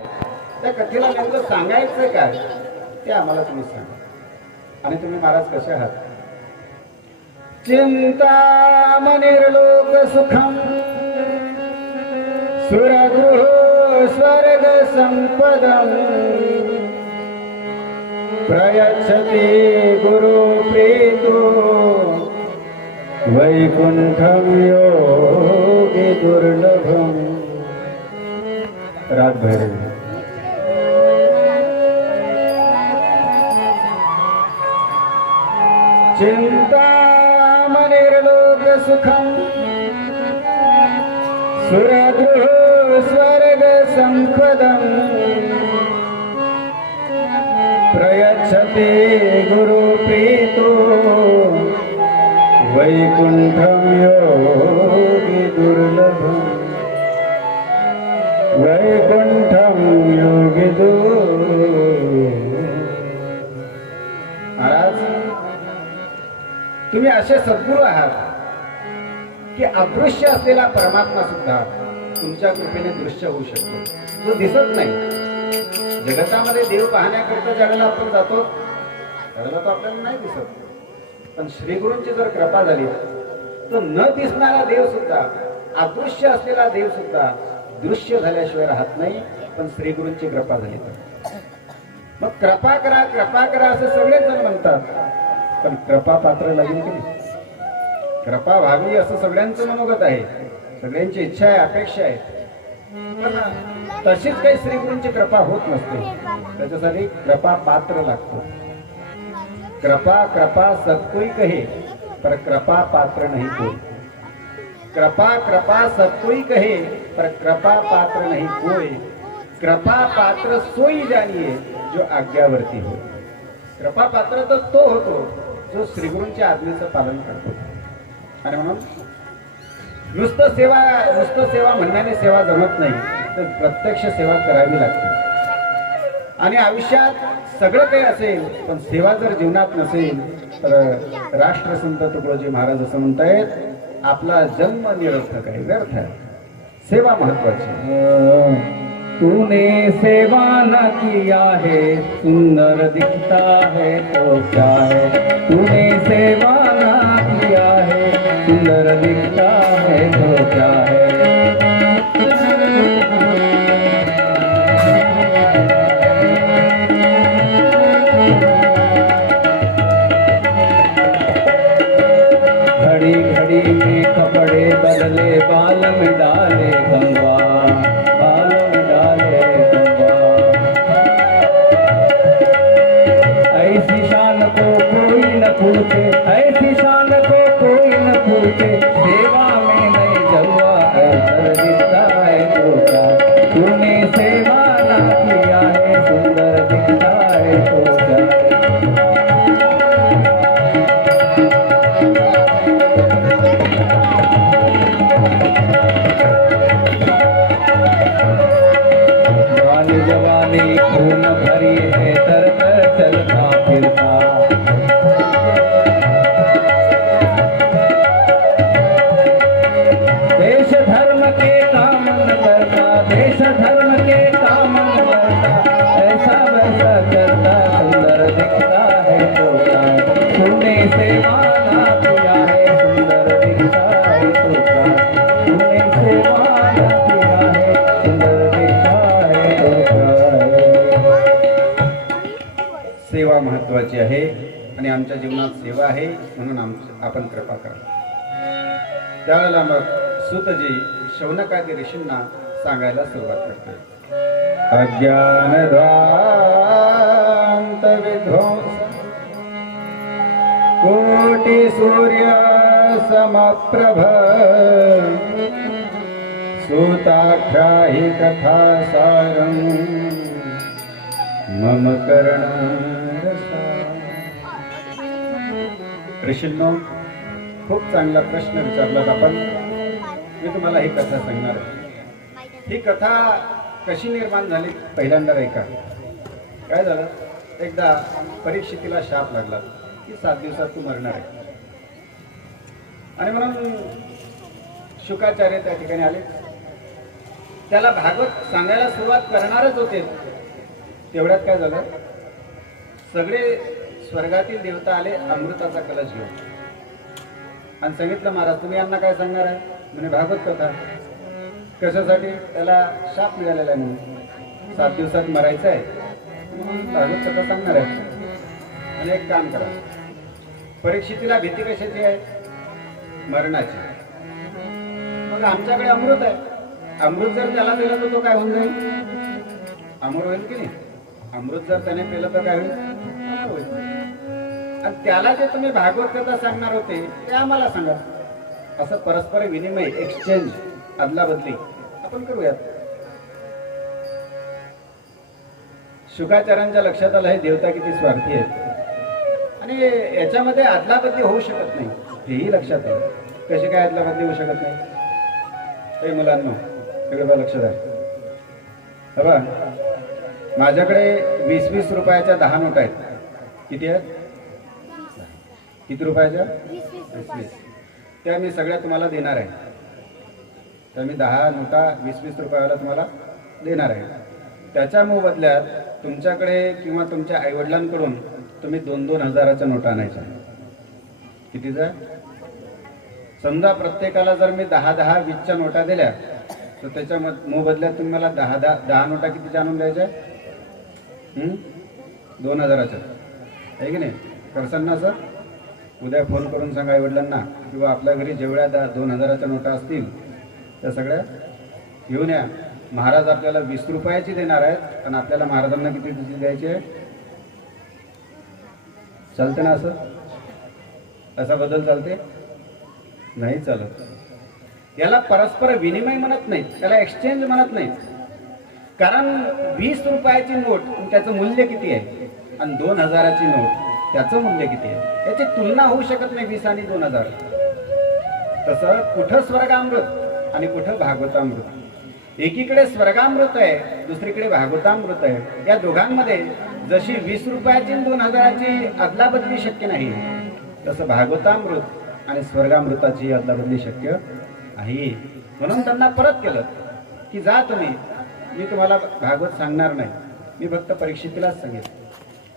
त्या कथेला नेमकं सांगायचं काय ते आम्हाला तुम्ही सांगा. आणि तुम्ही महाराज कसे आहात? चिंतामणिर्लोक सुखम सुरगृह स्वर्ग संपदम प्रयच्छति गुरु प्रीतो वैकुंठम योगी दुर्लभम. राग भैरवी. चिंतामणिर्लोक सुखम सुरगृह स्वर्ग संपदम प्रयच्छति गुरु प्रीतो वैकुंठम योगी दुर्लभम वैकुंठम योगी दुर्लभम. महाराज तुम्ही असे सद्गुरू आहात की अदृश्य असलेला परमात्मा सुद्धा तुमच्या कृपेने दृश्य होऊ शकतो, जो दिसत नाही. जगतामध्ये देव पाहण्याकरता ज्यावेळेला आपण जातो त्यावेळेला तो आपल्याला नाही दिसत, पण श्रीगुरूंची जर कृपा झाली तर न दिसणारा देव सुद्धा, अदृश्य असलेला देव सुद्धा दृश्य झाल्याशिवाय राहत नाही. पण श्रीगुरूंची कृपा झाली तर मग कृपा करा असं सगळेच जण म्हणतात, पण कृपा पात्र लागेल की नाही? कृपा व्हावी असं सगळ्यांचं मनोगत आहे, सगळ्यांची इच्छा आहे, अपेक्षा आहे. पण तशीच काही श्रीगुरूंची कृपा होत नसते. त्याच्यासाठी कृपा पात्र लागतो. कृपा सब कोई कहे पर कृपा पात्र नहीं कोई. कृपा सब कोई कहे पर कृपा पात्र नहीं कोई. कृपा पात्र सोई जानिए जो आज्ञावर्ती हो. कृपा पात्र तर तो होतो जो श्रीगुरूंच्या आज्ञेचं पालन करतो. आणि म्हणून नुसतं सेवा म्हणण्याने सेवा जमत नाही, तर प्रत्यक्ष सेवा करावी लागते. आणि आयुष्यात सगळं काही असेल पण सेवा जर जीवनात नसेल तर राष्ट्रसंत तुकडोजी महाराज असं म्हणतायत, आपला जन्म निरर्थक आहे, व्यर्थ आहे. सेवा महत्वाची. तूने सेवा न किया है सुंदर दिखता है तो क्या है. तूने सेवा न किया है सुंदर दिखता है तो क्या है. घड़ी घड़ी में कपड़े बदले, बाल में डाले गंगा, बाल में डाले गंगा. ऐसी शान को कोई न पूछे, ऐसी शान को कोई न पूछे. सेवा में नहीं जलवा है सर दिखता है तो क्या. तूने सेवा ना किया है सुंदर दिखता है तो क्या. जवानी खून भरी है तर तर चलता फिरता. देश धर्म के काम न करता, देश धर्म के काम न करता. ऐसा वैसा करता सुंदर दिखता है तो क्या. तूने सेवा ना किया है सुंदर दिखता है तो क्या. तूने सेवा ना किया है सुंदर दिखता है तो क्या. सेवा महत्वाची आहे आणि आमच्या जीवनात सेवा आहे म्हणून आपण कृपा करा. त्यावेळेला मग सूतजी शौनकादी ऋषींना सांगायला सुरुवात करते. अज्ञानध्वांत विध्वंस कोटि सूर्य समप्रभ सूताख्या हि कथा सारं मम कर्ण. ऋषींनो, खूप चांगला प्रश्न विचारलात आपण. मी तुम्हाला ही कथा सांगणार आहे. ही कथा कशी निर्माण झाली पहिल्यांदा ऐका. काय झालं, एकदा परीक्षितीला शाप लागला की 7 दिवसात तू मरणार आहे. आणि म्हणून शुकाचार्य त्या ठिकाणी आले त्याला भागवत सांगायला सुरुवात करणारच होते. तेवढ्यात काय झालं, सगळे स्वर्गातील देवता आले अमृताचा कलश घेऊन आणि सांगितलं, महाराज तुम्ही यांना काय सांगणार आहे? म्हणे भागवत कथा. कशासाठी? त्याला शाप मिळालेला आहे म्हणून, 7 दिवसात मरायचं आहे म्हणून भागवत कथा सांगणार आहे. आणि एक काम करा, परीक्षितीला भीती कशाची आहे? मरणाची. मग आमच्याकडे अमृत आहे, अमृत जर त्याला दिलं तर तो काय होऊन जाईल? अमर होईल की नाही? अमृत जर त्याने पिलं तर काय होईल? अमर होईल. आणि त्याला जे तुम्ही भागवत कथा सांगणार होते ते आम्हाला सांगा. असं परस्पर विनिमय, एक्सचेंज, अदला बदली आपण करूयात. शुकाचार्यांच्या लक्षात आलं हे देवता किती स्वार्थी आहेत आणि याच्यामध्ये अदला बदली होऊ शकत नाही, हेही लक्षात आलं. कशी काय अदला बदली होऊ शकत नाही? ते मुलांना सगळं लक्षात आहे. बघा, माझ्याकडे 20-20 रुपयाच्या 10 नोटा आहेत. किती आहेत? किती रुपयाच्या? 20. त्या मी सगळ्या तुम्हाला देणार आहे. तर मी 10 नोटा 20-20 रुपयाला तुम्हाला देणार आहे. त्याच्या मोबदल्यात तुमच्याकडे किंवा तुमच्या आईवडिलांकडून तुम्ही 2-2 हजाराच्या नोटा आणायच्या. कितीचा? समजा प्रत्येकाला जर मी 10-10 20च्या नोटा दिल्या तर त्याच्या मोबदल्यात तुम्ही मला 10 नोटा कितीच्या आणून द्यायच्या? 2 हजाराच्या, आहे की नाही? करसान ना सर? उद्या फोन करून सांगा आईवडिलांना किंवा आपल्या घरी जेवढ्या 2 हजाराच्या नोटा असतील त्या सगळ्या घेऊन या. महाराज आपल्याला 20 रुपयाची देणार आहेत आणि आपल्याला महाराजांना किती द्यायची आहे? चालते ना असं? असा बदल चालते? नाही चालत. याला परस्पर विनिमय म्हणत नाहीत, त्याला एक्सचेंज म्हणत नाहीत. कारण 20 रुपयाची नोट त्याचं मूल्य किती आहे आणि 2 हजाराची नोट त्याचं मूल्य किती आहे, याची तुलना होऊ शकत नाही 20 आणि 2 हजार. तसं कुठं स्वर्गामृत आणि कुठं भागवतामृत. एकीकडे स्वर्गामृत आहे, दुसरीकडे भागवतामृत आहे. या दोघांमध्ये जशी 20 रुपयाची आणि 2 हजाराची अदलाबदली शक्य नाही, तसं भागवतामृत आणि स्वर्गामृताची अदलाबदली शक्य आहे. म्हणून त्यांना परत केलं की जा तुम्ही, मी तुम्हाला भागवत सांगणार नाही, मी फक्त परीक्षितीलाच सांगेन.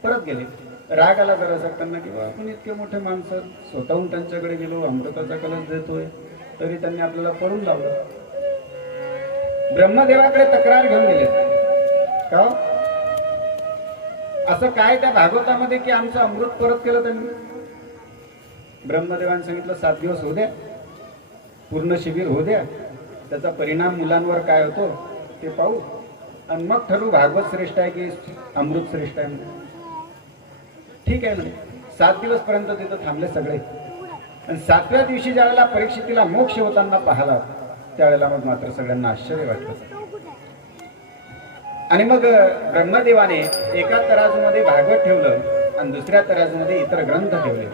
परत गेले. राग आला जरा त्यांना की आपण इतके मोठे माणसं स्वतःहून त्यांच्याकडे गेलो, अमृताचा कलश देतोय, तरी त्यांनी आपल्याला पळून लावलं. ब्रह्मदेवाकडे तक्रार घेऊन गेले. का असं काय त्या भागवतामध्ये की आमचं अमृत परत केलं त्यांनी? ब्रह्मदेवाने सांगितलं 7 दिवस होऊ द्या, पूर्ण शिबिर होऊ द्या, त्याचा परिणाम मुलांवर काय होतो ते पाहू आणि मग ठरवू भागवत श्रेष्ठ आहे की अमृत श्रेष्ठ आहे. ठीक आहे म्हणे. 7 दिवस पर्यंत तिथं थांबले सगळे आणि 7व्या दिवशी ज्यावेळेला परीक्षितीला मोक्ष होताना पाहिला त्यावेळेला मग मात्र सगळ्यांना आश्चर्य वाटलं. आणि मग ब्रह्मदेवाने एका तराजूमध्ये भागवत ठेवलं आणि दुसऱ्या तराजूमध्ये इतर ग्रंथ ठेवले.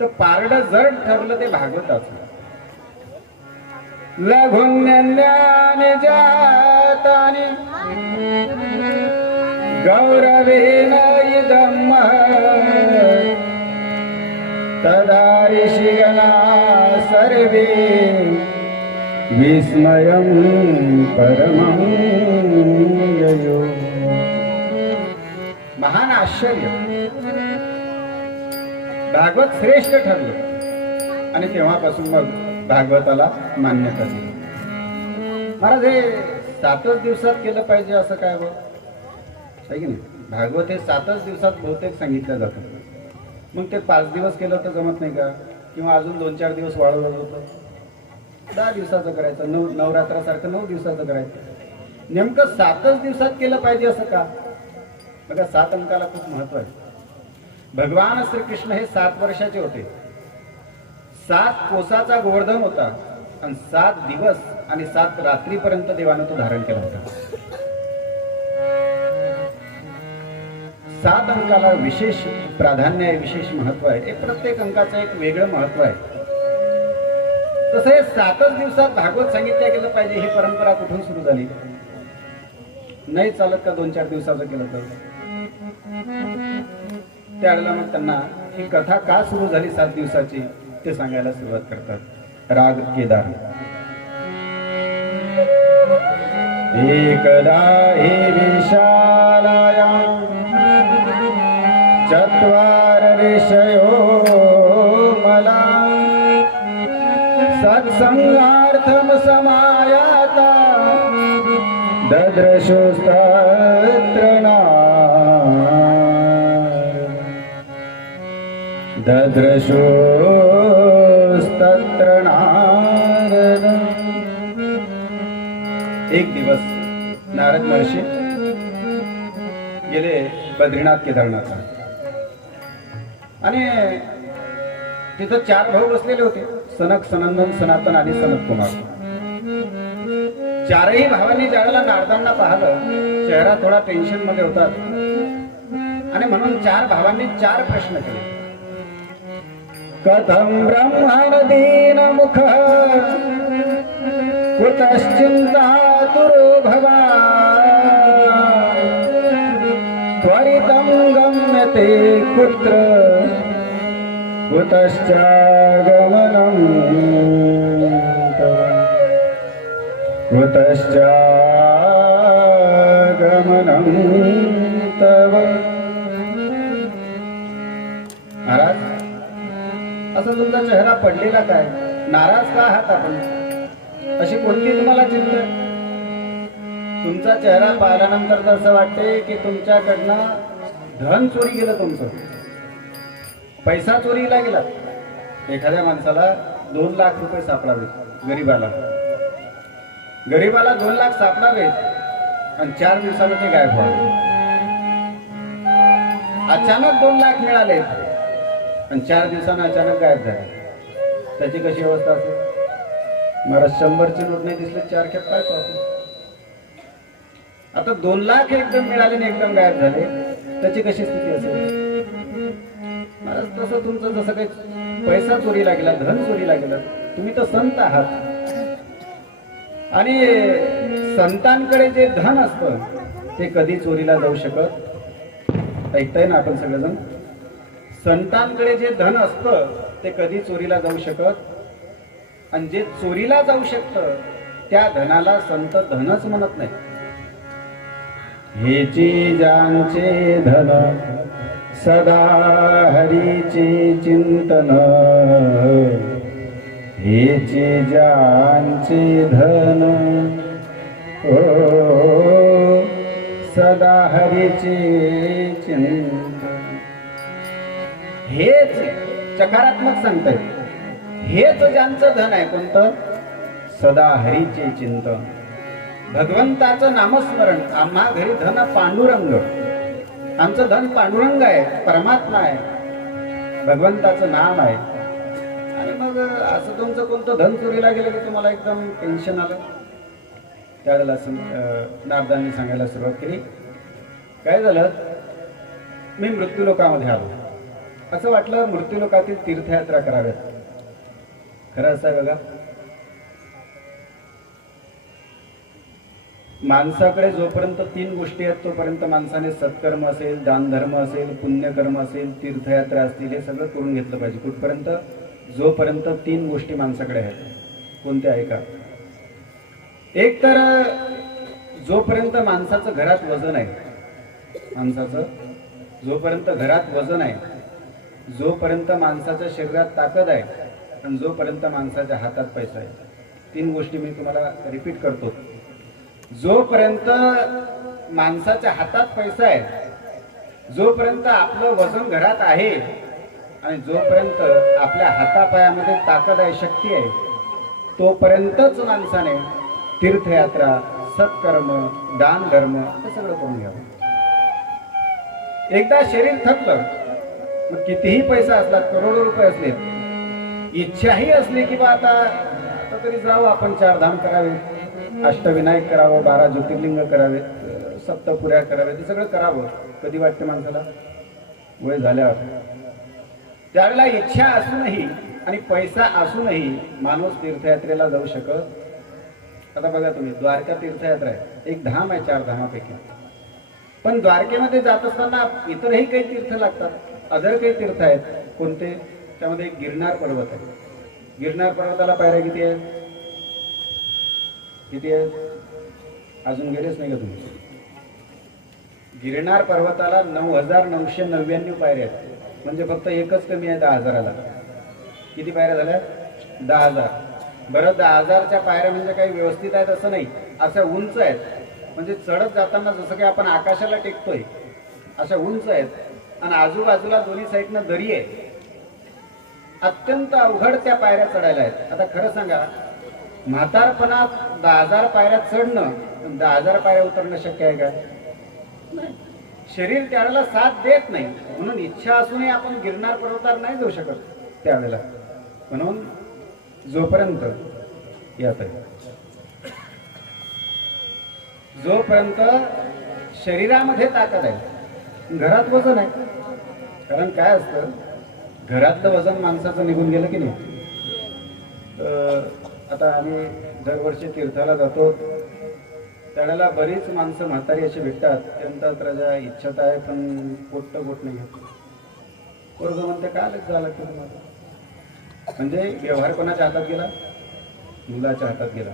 तर पारडं जड ठरलं ते भागवताचं. लघुन्यन्यानि जातानि गौरवेण इदं तदा ऋषिगणा सर्वे विस्मयं परमं ययो. महान आश्चर्य, भागवत श्रेष्ठ ठरलं आणि तेव्हापासून मग भागवताला मान्यता दिली. महाराज हे 7च दिवसात केलं पाहिजे असं काय बघ, आहे की नाही? भागवत हे 7च दिवसात बहुतेक सांगितलं जातं. मग ते 5 दिवस केलं तर जमत नाही का? किंवा अजून 2-4 दिवस वाढवलं होतं, 10 दिवसाचं करायचं, नवरात्रासारखं 9 दिवसाचं करायचं. नेमकं 7च दिवसात केलं पाहिजे असं का? बघा 7 अंकाला खूप महत्व आहे. भगवान श्रीकृष्ण हे 7 वर्षाचे होते. 7 कोसाचा गोवर्धन होता आणि 7 दिवस आणि 7 रात्रीपर्यंत देवानं तो धारण केला होता. 7 अंकाला विशेष प्राधान्य आहे, विशेष महत्व आहे. प्रत्येक अंकाचं एक वेगळं महत्व आहे. तसं हे 7च दिवसात भागवत सांगितलं गेलं पाहिजे ही परंपरा कुठून सुरू झाली? नाही चालत का 2-4 दिवसाचं केलं तर? त्यावेळेला मग त्यांना ही कथा का सुरू झाली 7 दिवसाची ते सांगायला सुरुवात करतात. राग केदार. एकदा हि विशालायां चत्वार ऋषयो मला सत्संगार्थं समायाता ददृशुस्तत्र नारद। एक दिवस नारद महर्षी गेले बद्रीनाथ केदारनाथला आणि तिथं 4 भाऊ बसलेले होते, सनक, सनंदन, सनातन आणि सनत कुमार। 4ही भावांनी ज्यावेळेला नारदांना पाहिलं, चेहरा थोडा टेन्शन मध्ये होता आणि म्हणून 4 भावांनी 4 प्रश्न केले। कथं ब्रह्मण दीन मुख कुतश्चिन्तातुरो भवान् त्वरितं गम्यते कुत्र कुतश्चागमनं तव कुतश्चागमनं तव। महाराज, असं तुमचा चेहरा पडलेला काय? नाराज का आहात आपण? अशी कोणती तुम्हाला चिंता? तुमचा चेहरा पाहिल्यानंतर तर असं वाटते की तुमच्याकडनं धन चोरी गेलं, तुमचं पैसा चोरीला गेला। एखाद्या माणसाला 2 लाख रुपये सापडावेत, गरीबाला 2 लाख सापडावेत आणि 4 दिवसामध्ये गायब व्हावे। अचानक 2 लाख मिळाले आणि 4 दिवसांना अचानक गायब झाले, त्याची कशी अवस्था असेल? मला 100ची नोट नाही दिसले, 4 खेप काय पाहतो? आता 2 लाख एकदम मिळाले आणि एकदम गायब झाले, त्याची कशी स्थिती असेल? महाराज, तसं तुमचं जसं काही पैसा चोरीला गेला, धन चोरीला गेलं, तुम्ही तर संत आहात आणि संतांकडे जे धन असतं ते कधी चोरीला जाऊ शकत? ऐकताय ना आपण सगळेजण? संतांकडे जे धन असतं ते कधी चोरीला जाऊ शकत, आणि जे चोरीला जाऊ शकतं त्या धनाला संत धनच म्हणत नाही। हेची ज्यांचे धन सदा हरीचे चिंतन, हेची ज्यांचे धन ओ सदा हरीचे चिंतन। हेच सकारात्मक सांगताय, हेच ज्यांचं धन आहे कोणतं? सदा हरीचे चिंतन, भगवंताचं नामस्मरण। आम्हा घरी धन पांडुरंग, आमचं धन पांडुरंग आहे, परमात्मा आहे, भगवंताचं नाम आहे। आणि मग असं तुमचं कोणतं धन चोरीला गेलं की तुम्हाला एकदम टेन्शन आलं? त्यावेळेला नारदांनी सांगायला सुरुवात केली, काय झालं, मी मृत्यूलोकामध्ये आलो, असं वाटलं मृत्यूलोकातील तीर्थयात्रा कराव्यात। खरं असं आहे बघा, माणसाकडे जोपर्यंत 3 गोष्टी आहेत तोपर्यंत माणसाने सत्कर्म असेल, दानधर्म असेल, पुण्यकर्म असेल, तीर्थयात्रा असतील, हे सगळं करून घेतलं पाहिजे। कुठपर्यंत? जोपर्यंत 3 गोष्टी माणसाकडे आहेत। कोणत्या आहे का? एक तर जोपर्यंत माणसाचं घरात वजन आहे, माणसाचं जोपर्यंत घरात वजन आहे, जोपर्यंत माणसाच्या शरीरात ताकद आहे आणि जोपर्यंत माणसाच्या हातात पैसा आहे। 3 गोष्टी मी तुम्हाला रिपीट करतो। जोपर्यंत माणसाच्या हातात पैसा आहे, जोपर्यंत आपलं वजन घरात आहे आणि जोपर्यंत आपल्या हातापायामध्ये ताकद आहे, शक्ती आहे, तोपर्यंतच माणसाने तीर्थयात्रा, सत्कर्म, दान धर्म हे सगळं करून घ्यावं। एकदा शरीर थकलं, मग कितीही पैसा असला, करोडो रुपये असले, इच्छाही असली की बा आता तरी जाऊ आपण, 4 धाम करावेत, अष्टविनायक करावं, 12 ज्योतिर्लिंग करावेत, सप्तपुऱ्या करावेत, हे सगळं करावं, कधी वाटते माणसाला? वय झाल्यावर। त्यावेळेला इच्छा असूनही आणि पैसा असूनही माणूस तीर्थयात्रेला जाऊ शकत? आता बघा तुम्ही, द्वारका तीर्थयात्रा आहे, एक धाम आहे 4 धामापैकी, पण द्वारकेमध्ये जात असताना इतरही काही तीर्थ लागतात, अदर काही तीर्थ आहेत। कोणते? त्यामध्ये एक गिरनार पर्वत आहे। गिरनार पर्वताला पायऱ्या किती आहेत? किती आहेत? अजून गेलेच नाही का तुम्ही? गिरनार पर्वताला 9,999 पायऱ्या आहेत, म्हणजे फक्त एकच कमी आहे 10,000ला. किती पायऱ्या झाल्या? 10,000. बरं, 10,000च्या पायऱ्या म्हणजे काही व्यवस्थित आहेत असं नाही, अशा उंच आहेत. म्हणजे चढत जाताना जसं की आपण आकाशाला टेकतोय अशा उंच आहेत. आणि आजूबाजूला दोन्ही साईडनं दरी आहे. अत्यंत अवघड त्या पायऱ्या चढायला आहेत. आता खरं सांगा, म्हातारपणात 10,000 पायऱ्या चढणं, 10,000 पायऱ्या उतरणं शक्य आहे का? शरीर त्यावेळेला साथ देत नाही. म्हणून इच्छा असूनही आपण गिरनार पर्वतावर नाही जाऊ शकत त्यावेळेला. म्हणून जोपर्यंत जोपर्यंत शरीरामध्ये ताकद आहे, घरात वजन आहे. कारण काय असतं, घरातलं वजन माणसाचं निघून गेलं की नाही. आता आम्ही दरवर्षी तीर्थाला जातो, त्यावेळेला बरीच माणसं म्हातारी अशी भेटतात. त्यांचा राजा इच्छा आहे पण पोट नाही घेत. पोरग म्हणते काय झालं तुम्हाला? म्हणजे व्यवहार कोणाच्या हातात गेला? मुलाच्या हातात गेला.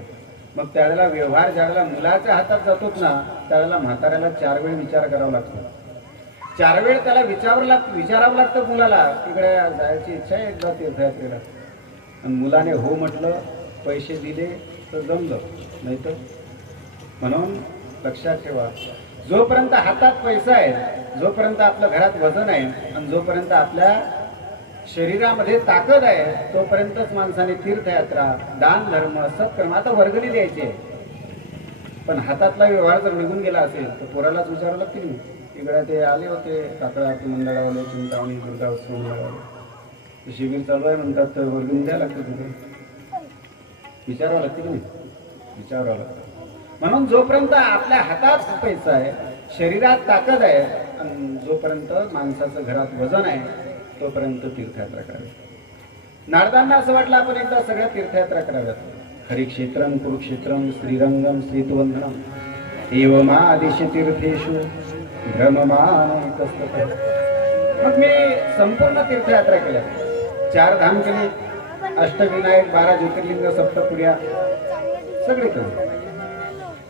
मग त्यावेळेला व्यवहार ज्यावेळेला मुलाच्या हातात जातोच ना, त्यावेळेला म्हाताऱ्याला 4 वेळ विचार करावा लागतो. 4 वेळ त्याला विचारावं लागतं मुलाला, तिकडे जायची इच्छा आहे एकदा तीर्थयात्रेला. आणि मुलाने हो म्हटलं, पैसे दिले तर जमलं, नाही तर. म्हणून लक्षात ठेवा, जोपर्यंत हातात पैसा आहे, जोपर्यंत आपल्या घरात वजन आहे आणि जोपर्यंत आपल्या शरीरामध्ये ताकद आहे, तोपर्यंतच माणसाने तीर्थयात्रा, दान धर्म, सत्कर्म, आता वर्गणी द्यायची आहे. पण हातातला व्यवहार जर निघून गेला असेल तर पोरालाच विचारावं लागतील. इकडे ते आले होते काकड आरती मंडळावाले, चिंतावणी दुर्गा उत्सव मंडळावाले, शिबिर चालू आहे म्हणतात, तर वर्गणी द्यायला लागतं. तुम्ही विचारावं लागते की नाही? विचारावं लागतं. म्हणून जोपर्यंत आपल्या हातात पैसा आहे, शरीरात ताकद आहे आणि जोपर्यंत माणसाचं घरात वजन आहे, तोपर्यंत तीर्थयात्रा करावी. नारदांना असं वाटलं आपण एकदा सगळ्या तीर्थयात्रा कराव्यात. हरिक्षेत्रम, कुरुक्षेत्रम, श्रीरंगम, श्रीतुवंदनम एवमादिश तीर्थेषु भ्रममानैकस्ततः. मग मी संपूर्ण तीर्थयात्रा केल्या, 4 धाम केली, अष्टविनायक, 12 ज्योतिर्लिंग, सप्तपुर्या सगळे केले.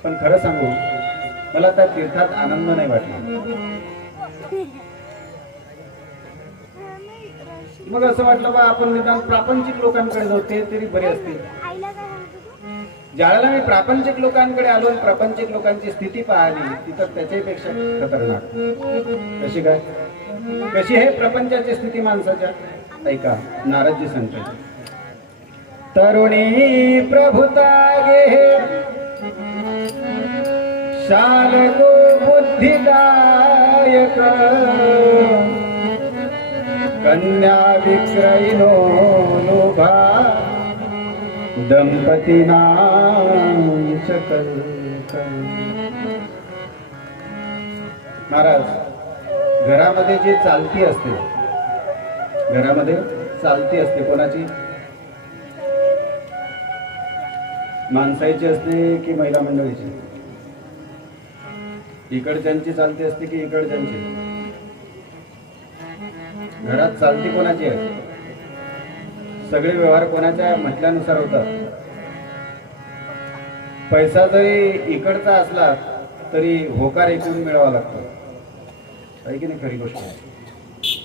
पण खरं सांगू, मला त्या तीर्थात आनंद नाही वाटला. मग असं वाटलं बा आपण निदान प्रापंचिक लोकांकडे जाऊ, ते तरी बरे असतील. ज्यावेळेला मी प्रापंचिक लोकांकडे आलो, प्रापंचिक लोकांची स्थिती पाहिली, तिथं त्याच्यापेक्षा खतरनाक. कशी काय? कशी आहे प्रपंचाची स्थिती माणसाच्या? ऐका, नारदजी सांगतात, तरुणी प्रभुता गे शालको बुद्धिदायक कन्या विक्रयिनो लोभा दंपतीना महाराज, घरामध्ये जी चालती असते, घरामध्ये चालती असते कोणाची? माणसाची असते की महिला मंडळीची? इकडच्यांची चालती असते की इकडच्यांची? घरात चालती कोणाची आहे? सगळे व्यवहार कोणाच्या म्हटल्यानुसार होतात. पैसा जरी इकडचा असला तरी होकार ऐकून मिळावा लागतो, आहे की नाही? खरी गोष्ट आहे.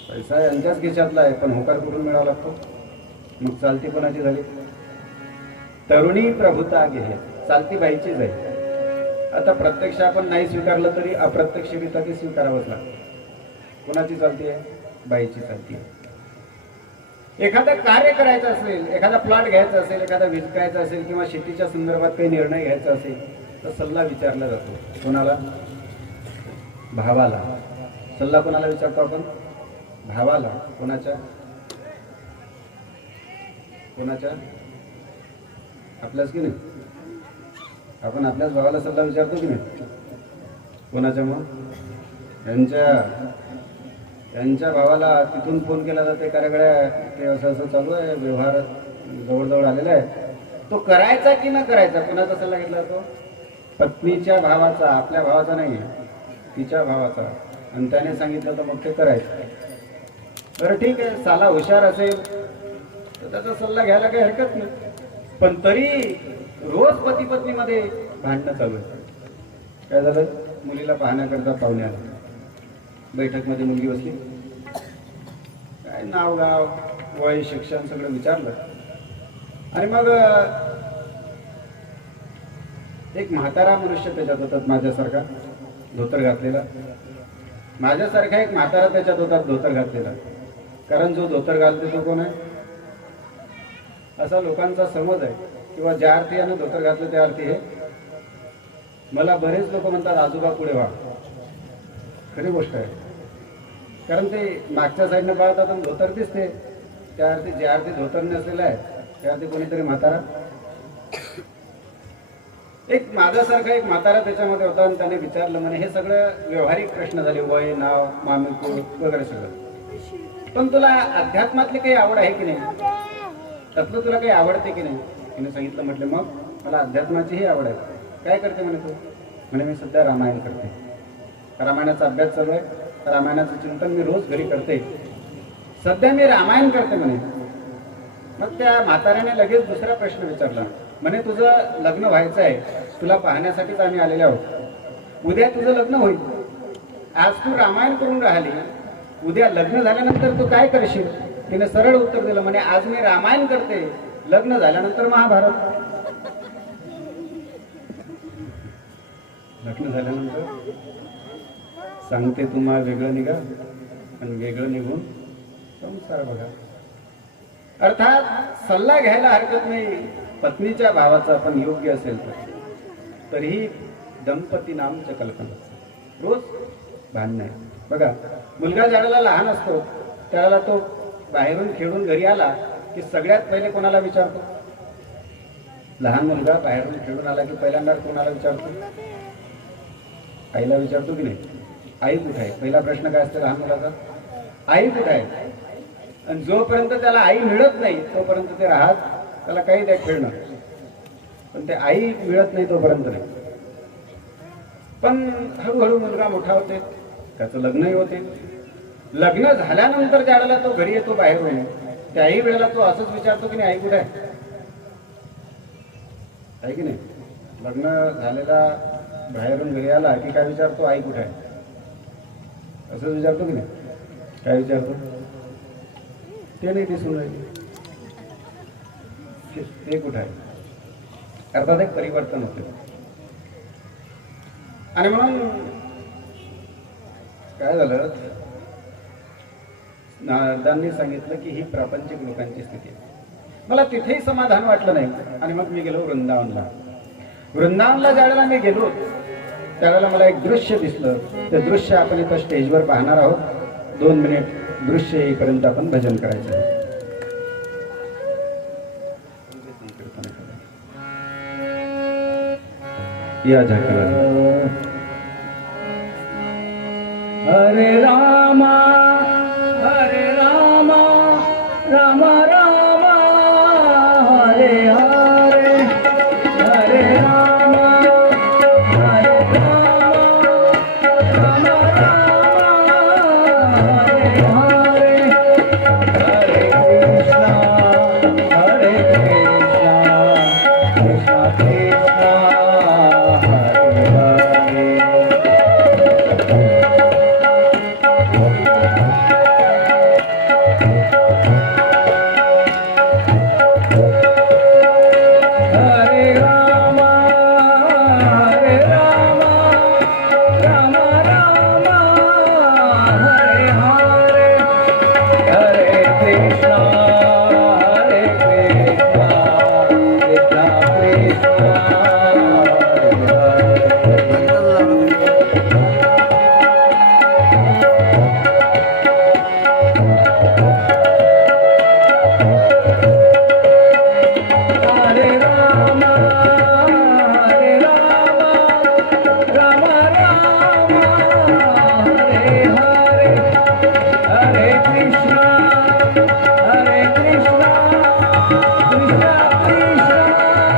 पैसा यांच्याच खिशातला आहे, पण होकार कुठून मिळावा लागतो? मग चालती कोणाची झाली? तरुणी प्रभुता घे, चालती बाईचीच आहे. आता प्रत्यक्ष आपण नाही स्वीकारलं तरी अप्रत्यक्षरित्या ती स्वीकारावंच लागतं. कोणाची चालती आहे? बाईची चालती आहे. एखादं कार्य करायचं असेल, एखादा प्लॉट घ्यायचा असेल, एखादा विकायचा असेल किंवा शेतीच्या संदर्भात काही निर्णय घ्यायचा असेल तर सल्ला विचारला जातो. कोणाला? भावाला. सल्ला कोणाला विचारतो आपण? भावाला. कोणाच्या? कोणाच्या? आपल्याच की नाही? आपण आपल्याच भावाला सल्ला विचारतो की नाही? कोणाच्या? मग यांच्या भावाला तिथून फोन केला जाते, कार्यगड्या ते असं असं चालू आहे, व्यवहार जवळजवळ आलेला आहे, तो करायचा की न करायचा? कोणाचा सल्ला घेतला जातो? पत्नीच्या भावाचा, आपल्या भावाचा नाही, तिच्या भावाचा. आणि त्याने सांगितलं तर मग ते करायचं. बरं ठीक आहे, साला हुशार असेल तर त्याचा सल्ला घ्यायला काही हरकत नाही. पण तरी रोज पती पत्नीमध्ये भांडणं चालू आहे. काय झालं, मुलीला पाहण्याकरता पाहुणे आले. बैठकमध्ये मुलगी बसली. काय नाव गाव वय शिक्षण सगळं विचारलं. आणि मग एक म्हातारा मनुष्य त्याच्यात होतात, माझ्यासारखा धोतर घातलेला. माझ्यासारखा एक म्हातारा त्याच्यात होता धोतर घातलेला. कारण जो धोतर घालते तो कोण आहे असा लोकांचा समज आहे, किंवा ज्या अर्थी यानं धोतर घातलं त्या अर्थी हे. मला बरेच लोक म्हणतात आजोबा पुढे व्हा. खरी गोष्ट आहे, कारण ते मागच्या साईडनं पाहतात आणि धोतर दिसते. त्या अर्थी ज्या अर्थी धोतर नसलेलं आहे त्या अर्थी कोणीतरी म्हातारा. एक माझ्यासारखा एक म्हातारा त्याच्यामध्ये होता आणि त्याने विचारलं, म्हणे हे सगळं व्यवहारिक प्रश्न झाले, वय नाव मामिकूळ वगैरे सगळं, पण तुला अध्यात्मातली काही आवड आहे की नाही, त्यातलं तुला काही आवडते की नाही. तिने सांगितलं. म्हटलं मग मला अध्यात्माचीही आवड आहे. काय करते म्हणे तू. म्हणे मी सध्या रामायण करते. रामायणाचा अभ्यास चालू आहे. रामायणाचं चिंतन मी रोज घरी करते. सध्या मी रामायण करते म्हणे. मग त्या म्हाताऱ्याने लगेच दुसरा प्रश्न विचारला. म्हणे तुझं लग्न व्हायचं आहे, तुला पाहण्यासाठीच आम्ही आलेले आहोत. उद्या तुझं लग्न होईल. आज तू रामायण करून राहिली, उद्या लग्न झाल्यानंतर तू काय करशील. तिने सरळ उत्तर दिलं. म्हणे आज मी रामायण करते, लग्न झाल्यानंतर महाभारत. लग्न झाल्यानंतर सांगते तुम्हाला वेगळं निघा आणि वेगळं निघून संसार बघा. अर्थात सल्ला घ्यायला हरकत नाही पत्नीच्या भावाचा, पण योग्य असेल तर. तरीही दंपती नामच्या कल्पना रोज भांडण आहे. बघा, मुलगा ज्यावेळेला लहान असतो त्यावेळेला तो बाहेरून खेळून घरी आला की सगळ्यात पहिले कोणाला विचारतो. लहान मुलगा बाहेरून खेळून आला की पहिल्यांदा कोणाला विचारतो. आईला विचारतो की नाही. आई कुठे आहे, पहिला प्रश्न काय असतो लहान मुलाचा, आई कुठे आहे. आणि जोपर्यंत त्याला आई मिळत नाही तोपर्यंत ते राहत, त्याला काही द्या खेळणं, पण ते आई मिळत नाही तोपर्यंत नाही. पण हळूहळू मुलगा मोठा होते, त्याचं लग्नही होते. लग्न झाल्यानंतर ज्या वेळेला तो घरी येतो बाहेरून, त्याही वेळेला तो असंच विचारतो की नाही आई कुठे आहे की नाही. लग्न झालेला बाहेरून घरी आला की काय विचारतो, आई कुठे आहे. असंच विचारतो की नाही. काय विचारतो, ते नाही दिसून राहिले, ते कुठे आहे. अर्थात एक परिवर्तन होते. आणि म्हणून काय झालं, नारदांनी सांगितलं की ही प्रापंचिक लोकांची स्थिती आहे. मला तिथेही समाधान वाटलं नाही. आणि मग मी गेलो वृंदावनला. वृंदावनला ज्यावेळेला मी गेलो त्यावेळेला मला एक दृश्य दिसलं. ते दृश्य आपण इथं स्टेजवर पाहणार आहोत. 2 मिनिट दृश्य येईपर्यंत आपण भजन करायचं आहे. या झाकीला हरे रामा हरे रामा राम राम हरे हरे हरे रामा हरे रामा राम राम हरे हरे हरे कृष्णा हरे कृष्णा कृष्णा कृष्णा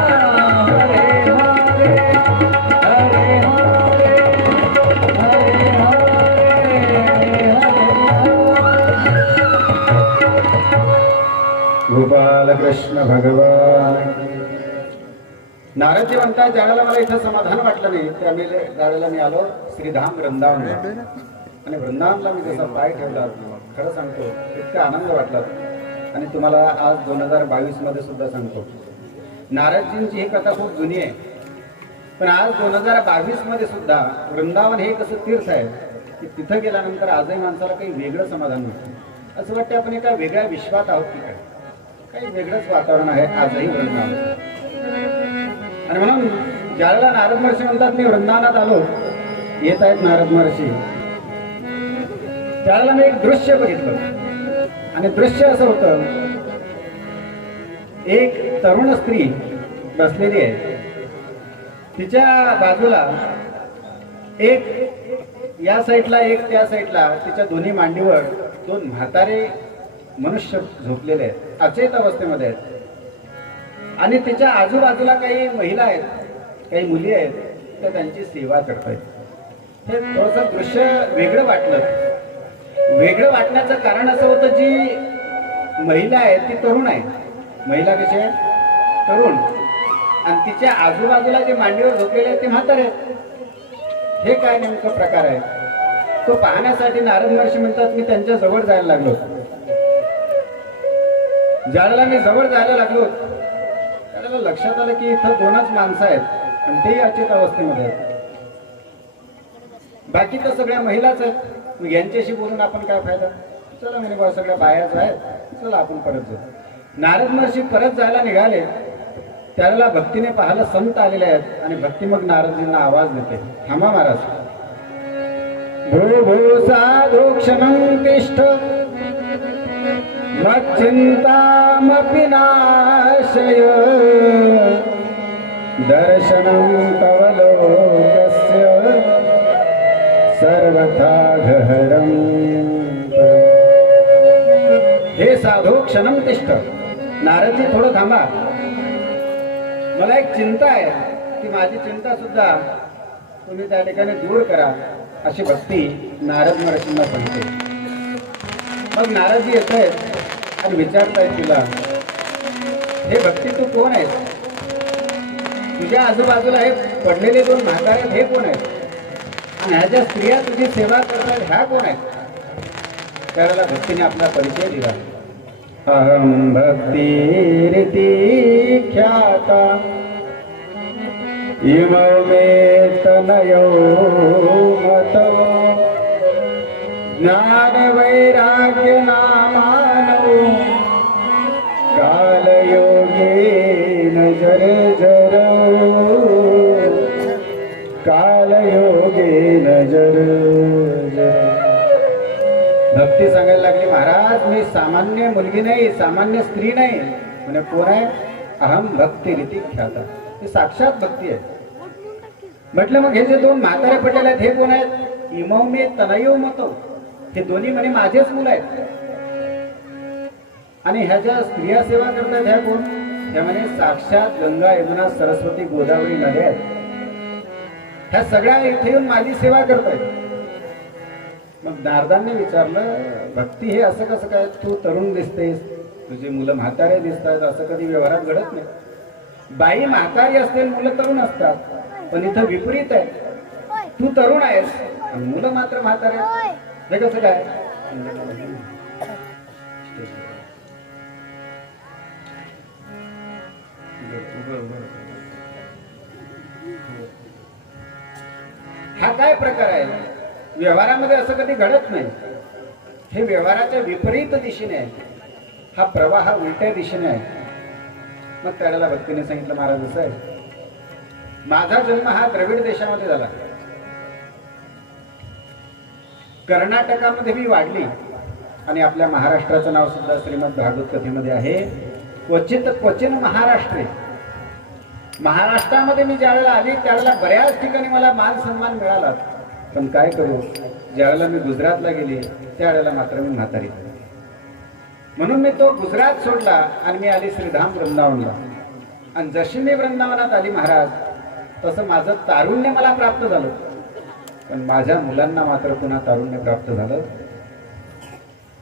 हरे हरे. गोपाल कृष्ण भगवान नारदजी म्हणतात ज्यावेळेला मला इथं समाधान वाटलं नाही त्यावेळेला मी आलो श्रीधाम वृंदावनला, आणि वृंदावनला मी जसा पाय ठेवला खरं सांगतो इतका आनंद वाटला. आणि तुम्हाला आज 2022 मध्ये सुद्धा सांगतो, नारदजींची ही कथा खूप जुनी आहे, पण आज 2022 मध्ये सुद्धा वृंदावन हे कसं तीर्थ आहे की तिथं गेल्यानंतर आजही माणसाला काही वेगळं समाधान मिळतं. असं वाटतं आपण एका वेगळ्या विश्वात आहोत की काय, काही वेगळंच वातावरण आहे आजही वृंदावन. आणि म्हणून ज्यावेळेला नारद महर्षी म्हणतात मी वृंदावनात आलो, येत आहेत नारद महर्षी, त्यावेळेला मी एक दृश्य बघितलं. आणि दृश्य असं होतं, एक तरुण स्त्री बसलेली आहे, तिच्या बाजूला एक या साईडला एक त्या साईडला तिच्या दोन्ही मांडीवर दोन म्हातारे मनुष्य झोपलेले आहेत, अचेत अवस्थेमध्ये आहेत. आणि तिच्या आजूबाजूला काही महिला आहेत, काही मुली आहेत, त्या त्यांची सेवा करतायत. हे थोडंसं दृश्य वेगळं वाटलं. वेगळं वाटण्याचं कारण असं होतं, जी महिला आहे ती तरुण आहे. महिला कशी आहे? तरुण. आणि तिच्या आजूबाजूला जे मांडीवर झोपलेले आहेत ते म्हातारे आहेत. हे काय नेमकं प्रकार आहे तो पाहण्यासाठी नारद महर्षी म्हणतात मी त्यांच्या जवळ जायला लागलो. ज्यावेळेला मी जवळ जायला लागलो त्यावेळेला लक्षात आलं की इथं दोनच माणसं आहेत आणि तेही अचेत अवस्थेमध्ये आहेत. बाकी तर सगळ्या महिलाच आहेत. मग यांच्याशी बोलून आपण काय फायदा? चला म्हणे बा सगळ्या बायाच आहेत, चला आपण परत जाऊ. नारद महर्षी परत जायला निघाले त्यावेळेला भक्तीने पाहायला संत आलेले आहेत आणि भक्ती मग नारदजींना आवाज देते, थांबा महाराज. भो भो साधो क्षणं तिष्ठ मच्चिंतामपि नाशय दर्शनं तव लोकस्य सर्वथा गहरं. हे साधो क्षणं तिष्ठ, नारदजी थोडं थांबा, मला एक चिंता आहे, ती माझी चिंता सुद्धा तुम्ही त्या ठिकाणी दूर करा, अशी भक्ती नारद महर्षींना सांगते. मग नारदजी येत आहेत आणि विचारतायत तिला, हे भक्ती तू कोण आहेस? तुझ्या आजूबाजूला हे पडलेले दोन म्हातारे आहेत, हे कोण आहेत? आणि ह्या ज्या स्त्रिया तुझी सेवा करतात ह्या कोण आहेत? त्यावेळेला भक्तीने आपला परिचय दिला. अहं भक्तिरिति ख्याता इमौ मे तनयो मतो ज्ञान वैराग्य नामानो कालयोगेन जर्जरो कालयोगेन जर्जरो. भक्ती सांगायला लागली, महाराज मी सामान्य मुलगी नाही, सामान्य स्त्री नाही. म्हणजे कोण आहे? अहम भक्ती रीती ख्याता, ही साक्षात भक्ती आहे. म्हटलं मग हे जे दोन म्हातारे पडलेले आहेत हे कोण आहेत? इमौ मे तनयो मतो, हे दोन्ही म्हणे माझेच मुलं आहेत. आणि ह्या ज्या स्त्रिया सेवा करतात ह्या कोण? त्या म्हणे साक्षात गंगा यमुना सरस्वती गोदावरी नद्या आहेत. ह्या सगळ्या इथे येऊन माझी सेवा करतायत. मग नारदांनी विचारलं, भक्ती हे असं कसं काय? तू तरुण दिसतेस, तुझी मुलं म्हातारे दिसतात, असं कधी व्यवहारात घडत नाही. बाई म्हातारी असते, मुलं तरुण असतात, पण इथं विपरीत आहे. तू तरुण आहेस आणि मुलं मात्र म्हातारे. हे कसं काय? हा काय प्रकार आहे? व्यवहारामध्ये असं कधी घडत नाही. हे व्यवहाराच्या विपरीत दिशेने आहे. हा प्रवाह उलट्या दिशेने आहे. मग त्याला भक्तीने सांगितलं, महाराज असं आहे, माझा जन्म हा द्रविड देशामध्ये झाला. कर्नाटकामध्ये मी वाढली आणि आपल्या महाराष्ट्राचं नाव सुद्धा श्रीमद भागवत कथेमध्ये आहे. क्वचिन महाराष्ट्रे. महाराष्ट्रामध्ये मी ज्यावेळेला आली त्यावेळेला बऱ्याच ठिकाणी मला मान सन्मान मिळाला. पण काय करू, ज्यावेळेला मी गुजरातला गेली त्यावेळेला मात्र मी म्हातारी. म्हणून मी तो गुजरात सोडला आणि मी आली श्रीधाम वृंदावनला. आणि जशी मी वृंदावनात आली महाराज, तसं माझं तारुण्य मला प्राप्त झालं. पण माझ्या मुलांना मात्र पुन्हा तारुण्य प्राप्त झालं.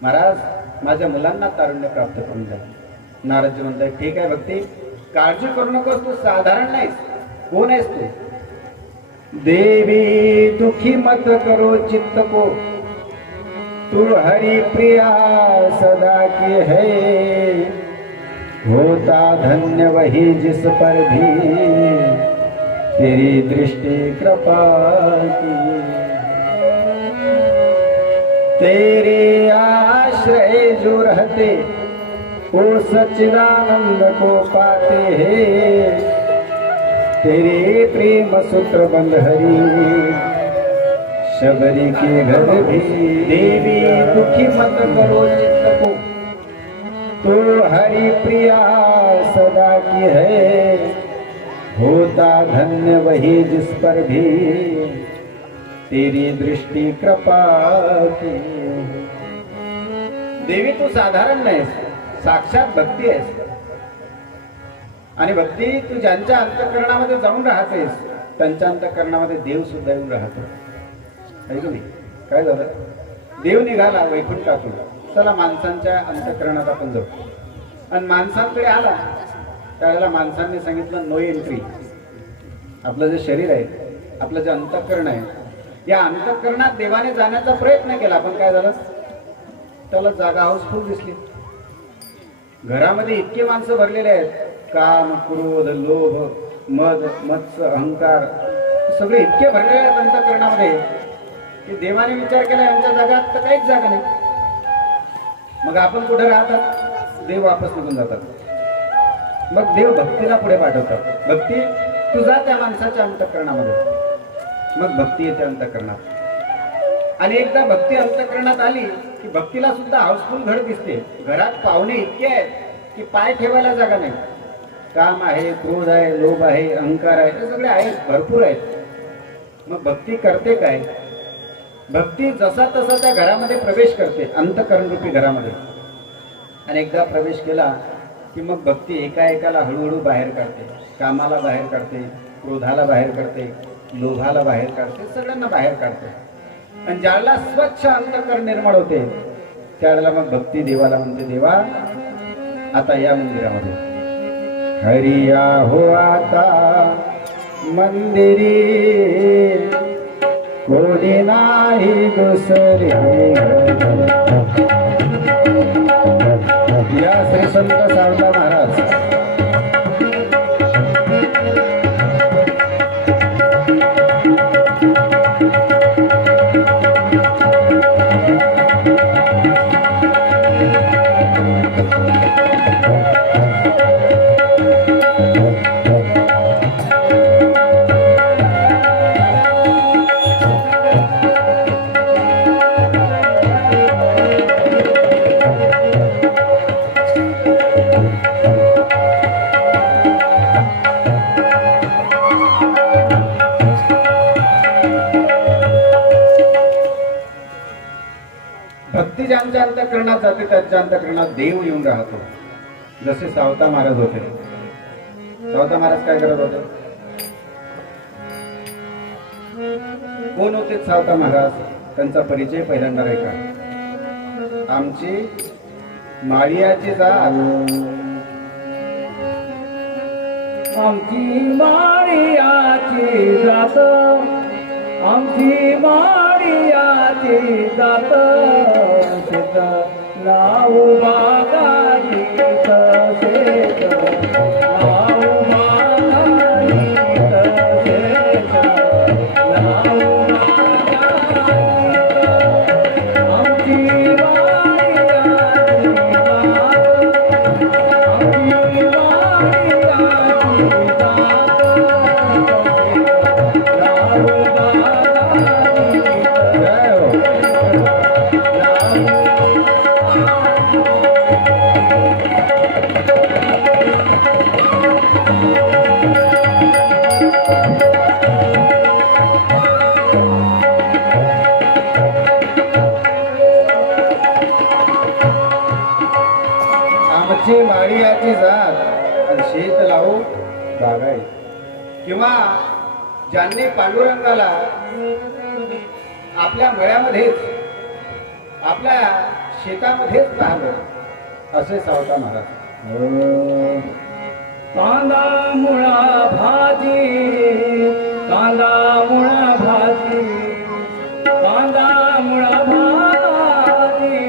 महाराज माझ्या मुलांना तारुण्य प्राप्त करून द्या. नारदजी म्हणतात, ठीक आहे भक्ती, काळजी करू नकोस, तू साधारण नाहीस. कोण आहेस तू? देवी दुखी मत करो चित्त को, तू हरि प्रिया सदा की है, होता धन्य वही जिस पर भी तेरी दृष्टि कृपा की। तेरे आश्रय जो रहते वो सच्चिदानंद को पाते हैं, तेरे प्रेम सूत्र बंध हरि शबरी के घर भी। देवी दुखी मत करो चित्त को, तो हरि प्रिया सदा की है, होता धन्य वही जिस पर भी तेरी दृष्टि कृपा की। देवी तू साधारण नाहीस, साक्षात भक्ती आहेस. आणि भक्ती तू ज्यांच्या अंतःकरणामध्ये जाऊन राहतेस त्यांच्या अंतःकरणामध्ये देव सुद्धा येऊन राहतो. ऐकू नाही काय झालं? देव निघाला वैकुंठातून, चला माणसांच्या अंतःकरणात आपण जाऊ. आणि माणसांकडे आला त्यावेळेला माणसांनी सांगितलं नो एंट्री. आपलं जे शरीर आहे, आपलं जे अंतःकरण आहे, या अंतःकरणात देवाने जाण्याचा प्रयत्न केला, पण काय झालं? त्याला जागा हाऊसफुल दिसली. घरामध्ये इतके माणसं भरलेले आहेत, काम, क्रोध, लोभ, मद, मत्स्य, अहंकार सगळे इतके भरलेले आहेत अंतःकरणामध्ये की देवाने विचार केला यांच्या जागात तर काहीच जागा नाही. मग आपण कुठे राहतात? देव वापस निघून जातात. मग देव भक्तीला पुढे पाठवतात. भक्ती तुझा त्या माणसाच्या अंतःकरणामध्ये, मग भक्ती येते अंतःकरणात. आणि एकदा भक्ती अंतःकरणात आली की भक्तीला सुद्धा हाऊसफुल घर दिसते. घरात पाहुणे इतके आहेत की पाय ठेवायला जागा नाही. काम आहे, क्रोध आहे, लोभ आहे, अहंकार आहे, हे सगळे आहेत, भरपूर आहेत. मग भक्ती करते काय? भक्ती जसा तसा त्या घरामध्ये प्रवेश करते, अंतःकरण रूपी घरामध्ये. आणि एकदा प्रवेश केला की मग भक्ती एका एकाला हळूहळू बाहेर काढते. कामाला बाहेर काढते, क्रोधाला बाहेर काढते, लोभाला बाहेर काढते, सगळ्यांना बाहेर काढते. आणि ज्याला स्वच्छ अंतःकरण निर्माण होते त्यावेळेला मग भक्ती देवाला म्हणते, देवा आता या मंदिरामध्ये. हरिया हो आता मंदिरी, कोणी नाही दुसरे. या श्री संत सावता महाराज. भक्ती ज्यांच्या अंतःकरणात जाते त्यांच्या अंतःकरणात देव येऊन राहतो. जसे सावता महाराज होते. सावता महाराज काय करत होते? कोण होते सावता महाराज? त्यांचा परिचय पहिल्यांदा ऐका. आमची माळियाची जात, आमची माळियाची जात, आमची माळियाची जात, नाव बागाची तसेच, नाव बागाची तसेच, नाव आमची माळियाची माळियाची जात आणि शेत लावू बागाय. किंवा ज्यांनी पांडुरंगाला आपल्या मळ्यामध्येच आपल्या शेतामध्येच पाहिलं, असे सावता महाराज. कांदा मुळा भाजी, कांदा मुळा भाजी, कांदा मुळा भाजी,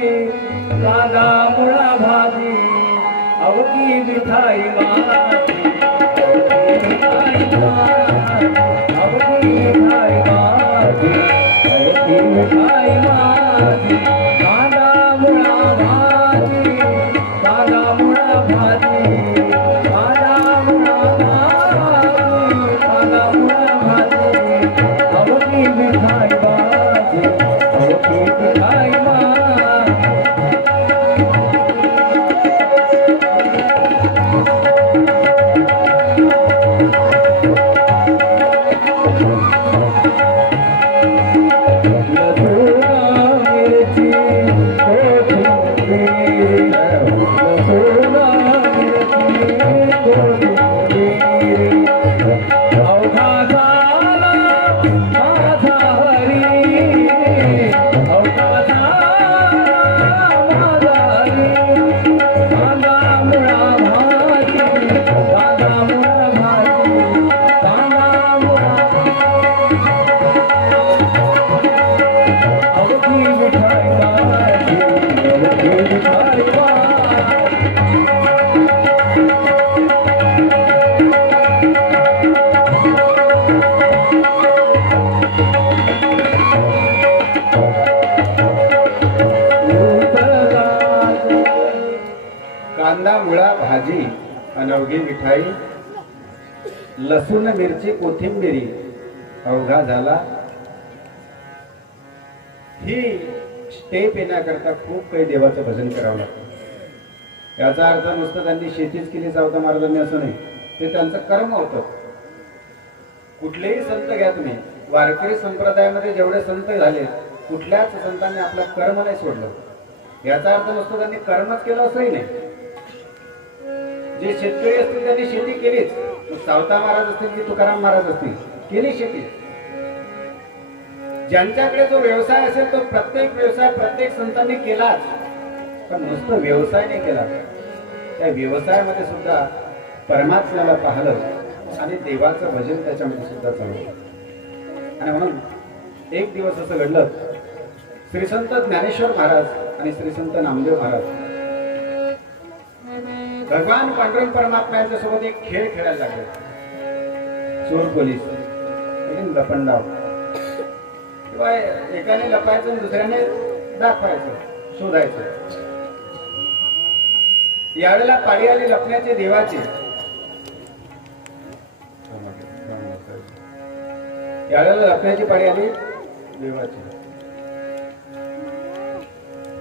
कांदा मुळा भाजी, अवकी मिठाई माझी, अवकी मिठाई माझी, अवकी मिठाई माझी, कांदा मुळा भाजी, कांदा मुळा भाजी, कांदा मुळा भाजी, कांदा मुळा भाजी, अवकी मिठाई माझी, अवकी मिठाई माझी. कांदा मुळा भाजी, अनवघी मिठाई, लसूण मिरची कोथिंबिरी, अवघा झाला. ही स्टेप येण्याकरता खूप काही देवाचं भजन करावं लागतं. याचा अर्थ नुसतं त्यांनी शेतीच केली सावता महाराजांनी असं नाही, ते त्यांचं कर्म होतं. कुठलेही संत घ्या तुम्ही, वारकरी संप्रदायामध्ये जेवढे संत झाले कुठल्याच संतांनी आपलं कर्म नाही सोडलं. याचा अर्थ नुसतं त्यांनी कर्मच केलं असंही नाही. जे शेतकरी असतील त्यांनी शेती केलीच, सावता महाराज असतील की तुकाराम महाराज असतील, केली शेती. ज्यांच्याकडे जो व्यवसाय असेल तो प्रत्येक व्यवसाय प्रत्येक संतांनी केलाच, पण नुसतं व्यवसाय नाही केला. त्या व्यवसायामध्ये सुद्धा परमात्म्याला पाहिलं आणि देवाचं भजन त्याच्यामध्ये सुद्धा चालवलं. आणि म्हणून एक दिवस असं घडलं, श्री संत ज्ञानेश्वर महाराज आणि श्री संत नामदेव महाराज भगवान पांडुरंग परमात्मा यांच्या सोबत एक खेळ खेळायला लागले. चोर पोलीस, लपंडाव, किंवा एकाने लपायचं आणि दुसऱ्याने दाखवायचं, शोधायचं. यावेळेला पाळी आली लपण्याचे देवाचे. यावेळेला लपण्याची पाळी आली देवाची.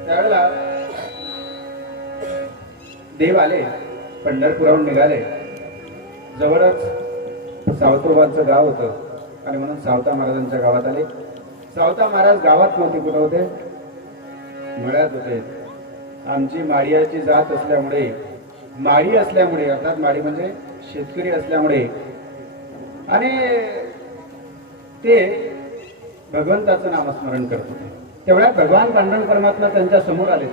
त्यावेळेला देव आले, पंढरपुराहून निघाले. जवळच सावतोबांचं गाव होतं आणि म्हणून सावता महाराजांच्या गावात आले. सावता महाराज गावात नव्हते, कुठं होते? मळ्यात होते. आमची माळियाची जात असल्यामुळे, माळी असल्यामुळे, अर्थात माळी म्हणजे शेतकरी असल्यामुळे, आणि ते भगवंताचं नामस्मरण करत होते. तेवढ्या भगवान पांडुरंग परमात्मा त्यांच्या समोर आले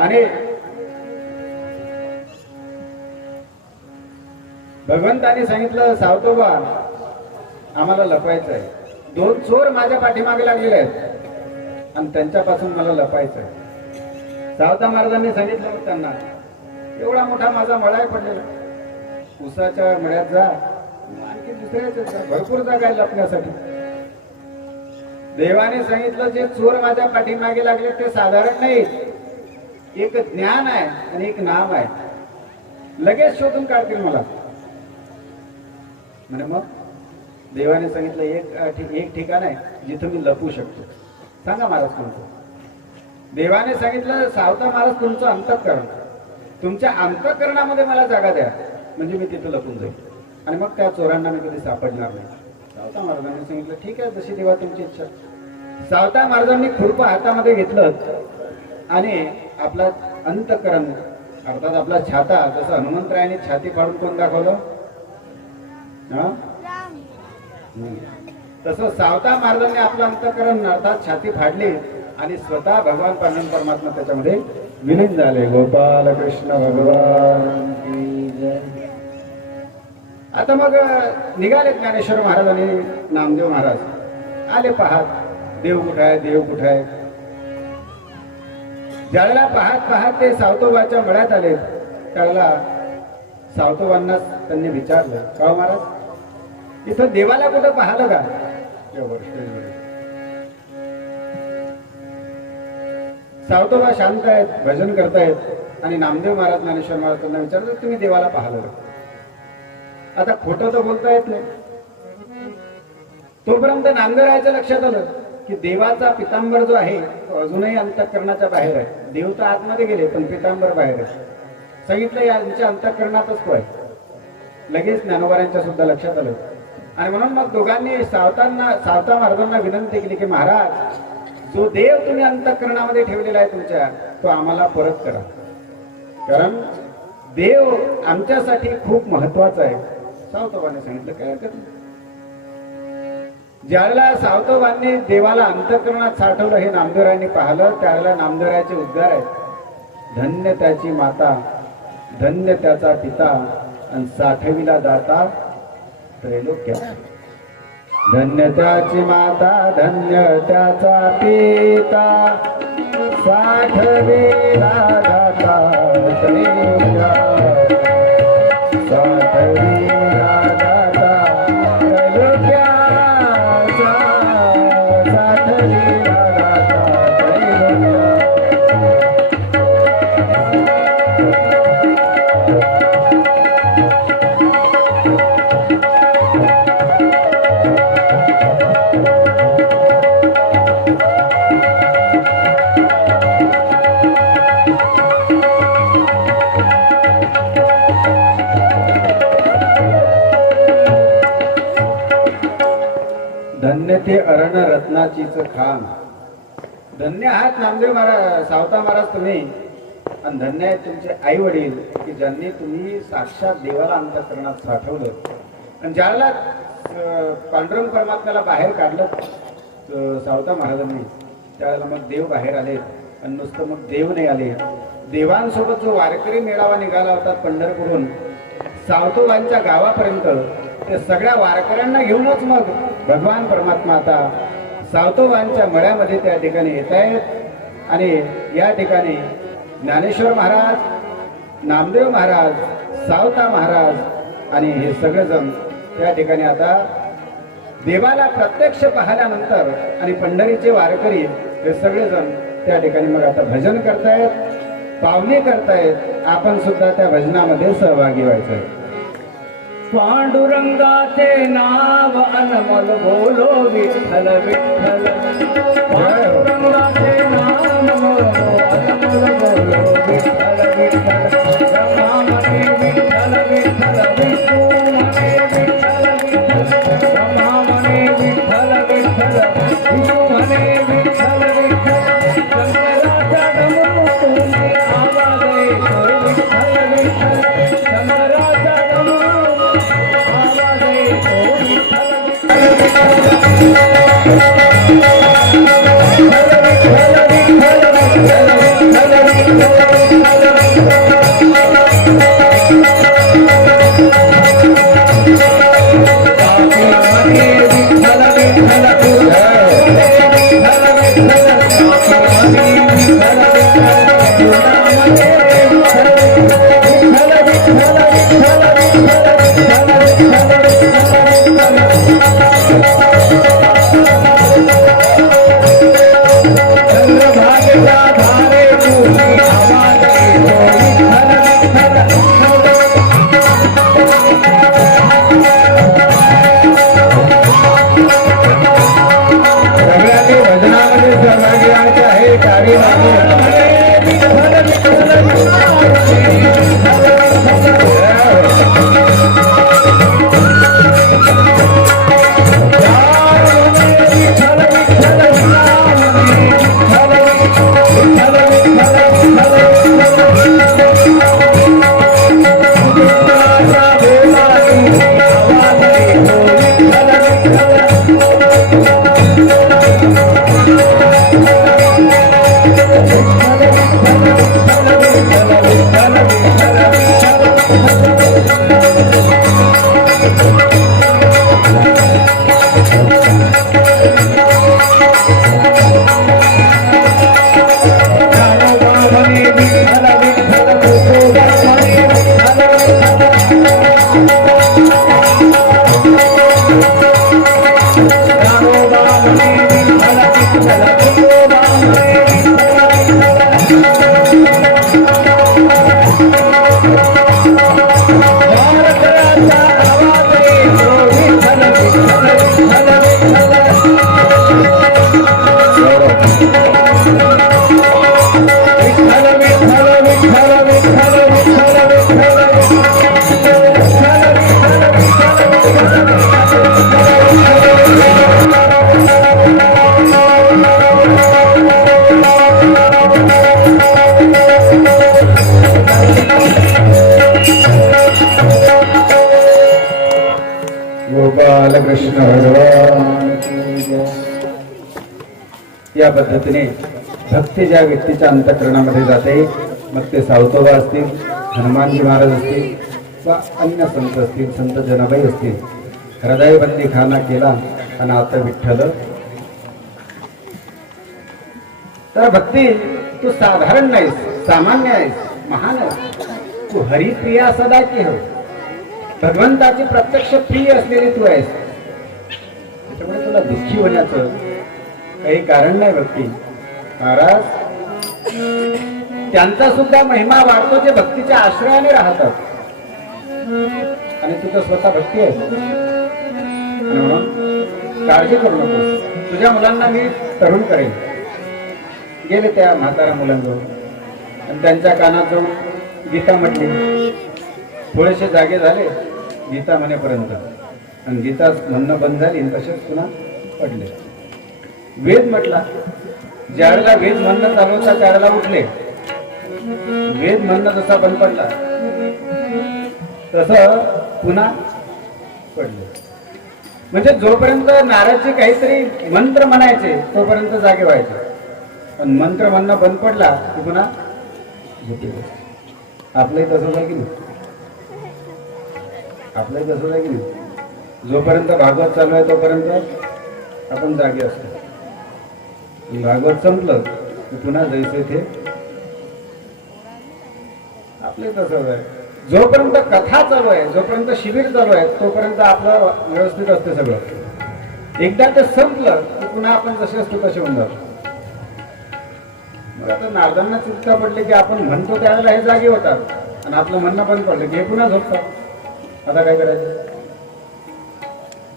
आणि भगवंताने सांगितलं, सावतोबा आम्हाला लपवायचं आहे. दोन चोर माझ्या पाठीमागे लागलेले आहेत आणि त्यांच्यापासून मला लपायचं आहे. सावता महाराजांनी सांगितलं मग त्यांना, एवढा मोठा माझा मळा आहे पडलेला, उसाच्या मळ्यात जा, आणखी दुसऱ्याच भरपूर जागा आहे लपण्यासाठी. देवाने सांगितलं, जे चोर माझ्या पाठीमागे लागले ते साधारण नाही, एक ज्ञान आहे आणि एक नाम आहे, लगेच शोधून काढतील मला. म्हणजे मग देवाने सांगितलं, एक ठिकाण आहे जिथं मी लपू शकतो. सांगा महाराज कोणतं? देवाने सांगितलं, सावता महाराज तुमचं अंतःकरण, तुमच्या अंतःकरणामध्ये मला जागा द्या, म्हणजे मी तिथं लपून जाईल आणि मग त्या चोरांना मी कधी सापडणार नाही. सावता महाराजांनी सांगितलं, ठीक आहे, जशी देवा तुमची इच्छा. सावता महाराजांनी खुरपं हातामध्ये घेतलं आणि आपला अंतःकरण, अर्थात आपला छाता, जसं हनुमंतरायाने छाती फाडून कोण दाखवलं, तसं सावता महाराजांनी आपलं अंतःकरण अर्थात छाती फाडली आणि स्वतः भगवान पांडुरंग परमात्मा त्याच्यामध्ये विलीन झाले. गोपाल कृष्ण भगवान की जय. आता मग निघाले ज्ञानेश्वर महाराज आणि नामदेव महाराज. आले पाहत, देव कुठे आहे, देव कुठे आहे. ज्यावेळेला पाहत पाहत ते सावतोबाच्या मळ्यात आले, त्यावेळेला सावतोबांनाच त्यांनी विचारलं, का हो महाराज, इथं देवाला कुठं पाहिलं का? सावतोबा शांत आहेत, भजन करतायत आणि नामदेव महाराज ज्ञानेश्वर महाराज त्यांना विचारलं, तुम्ही देवाला पाहिलं का? आता खोटं तर बोलता येत नाही. तोपर्यंत नामदेवरायाच्या लक्षात आलं की देवाचा पितांबर जो आहे तो अजूनही अंतःकरणाच्या बाहेर आहे. देव तर आतमध्ये गेले पण पितांबर बाहेर आहे. सांगितलं यांच्या अंतःकरणातच तो आहे. लगेच ज्ञानोबारांच्या सुद्धा लक्षात आलं आणि म्हणून मग दोघांनी सावता महाराजांना विनंती केली की महाराज, जो देव तुम्ही अंतःकरणामध्ये ठेवलेला आहे तुमच्या, तो आम्हाला परत करा, कारण देव आमच्यासाठी खूप महत्वाचा आहे. सावतोबाने सांगितलं, काय हरकत नाही. ज्यावेळेला सावतोबांनी देवाला अंतःकरणात साठवलं हे नामदेवरायांनी पाहिलं, त्यावेळेला नामदेवरायाचे उद्गार आहेत, धन्य त्याची माता, धन्य त्याचा पिता, आणि साठविला दाता त्रैलोक्यात. धन्य त्याची माता, धन्य त्याचा पिता, साठविला दाता त्रैलोक्यात. साठविला दाता त्रैलोक्याचा, साठविला दाता त्रैलोक्यात. धन्य ते अरण रत्नाचीच खान. धन्य आहात नामदेव महाराज, सावता महाराज तुम्ही, आणि धन्य आहेत तुमचे आई वडील की ज्यांनी तुम्ही साक्षात देवाला अंतःकरणात साठवलं. आणि ज्याला पांडुरंग परमात्म्याला बाहेर काढलं सावता महाराजांनी, त्यावेळेला मग देव बाहेर आले. आणि नुसतं मग देव नाही आले, देवांसोबत जो वारकरी मेळावा निघाला होता पंढरपूरहून सावतोबांच्या गावापर्यंत, ते सगळ्या वारकऱ्यांना घेऊनच मग भगवान परमात्मा आता सावतोबांच्या मळ्यामध्ये त्या ठिकाणी येत आहेत. आणि या ठिकाणी ज्ञानेश्वर महाराज, नामदेव महाराज, सावता महाराज आणि हे सगळेजण त्या ठिकाणी आता देवाला प्रत्यक्ष पाहिल्यानंतर आणि पंढरीचे वारकरी हे सगळेजण त्या ठिकाणी मग आता भजन करतायत, पावणे करतायत. आपण सुद्धा त्या भजनामध्ये सहभागी व्हायचं. पांडुरंगाचे नाव अनमोल बोलो विठ्ठल विठ्ठल. पांडुरंगाचे नाव अनमोल बोलो विठ्ठल विठ्ठल. ब्रह्मा म्हणे विठ्ठल विठ्ठल, विष्णू म्हणे विठ्ठल विठ्ठल. ब्रह्मा म्हणे विठ्ठल विठ्ठल, विष्णू म्हणे विठ्ठल विठ्ठल. शंकराच्या डमरुने आवाज येतो विठ्ठल विठ्ठल. शंकराच्या गोपाल कृष्ण भगवान की जय. या पद्धतीने भक्ती ज्या व्यक्तीच्या अंतःकरणामध्ये जाते, मग ते सावतोबा असतील, हनुमानजी महाराज असतील वा अन्य संत असतील, संत जनाबाई असतील, हृदयबंदी खाना केला आणि आता विठ्ठल. तर भक्ती तू साधारण नाहीस, सामान्य आहेस, महान आहेस. तू हरिप्रिया सदा की हो, भगवंताची प्रत्यक्ष प्रिय असलेली तू आहेस. त्याच्यामुळे तुला दुःखी होण्याचं काही कारण नाही. भक्ती महाराज त्यांचा सुद्धा महिमा वाढतो जे भक्तीच्या आश्रयाने राहतात. आणि तुझं स्वतः भक्ती आहे. आणि म्हणून काळजी करू नकोस. तुझ्या मुलांना मी तरुण करेन. गेले त्या म्हातारा मुलांजवळ आणि त्यांच्या कानात जाऊन गीता म्हटली. थोडेसे जागे झाले गीता म्हणेपर्यंत, आणि गीता म्हणणं बंद झाली आणि तसेच पुन्हा पडले. वेद म्हटला. ज्यावेळेला वेद म्हणणं चालू होता त्यावेळेला उठले. वेद म्हणणं जसा बंद पडला तसं पुन्हा पडले. म्हणजे जोपर्यंत नारदजी काहीतरी मंत्र म्हणायचे तोपर्यंत जागे व्हायचे, पण मंत्र म्हणणं बंद पडला की पुन्हा झोपले. आपलंही तसंच आहे की नाही? आपलंही तसंच आहे की नाही? जोपर्यंत भागवत चालू आहे तोपर्यंत आपण जागे असतो. भागवत संपलं की पुन्हा जैसे थे. आपले तसंच आहे. जोपर्यंत कथा चालू आहे, जोपर्यंत शिबिर चालू आहे तोपर्यंत आपलं व्यवस्थित असते सगळं. एकदा ते संपलं की पुन्हा आपण जसे असतो तसे होऊन जातो. मग आता नारदांना चिंता पडले की आपण म्हणतो त्यावेळेला हे जागे होतात आणि आपलं म्हणणं बंद पडलं की हे पुन्हा झोपतात. आता काय करायचं?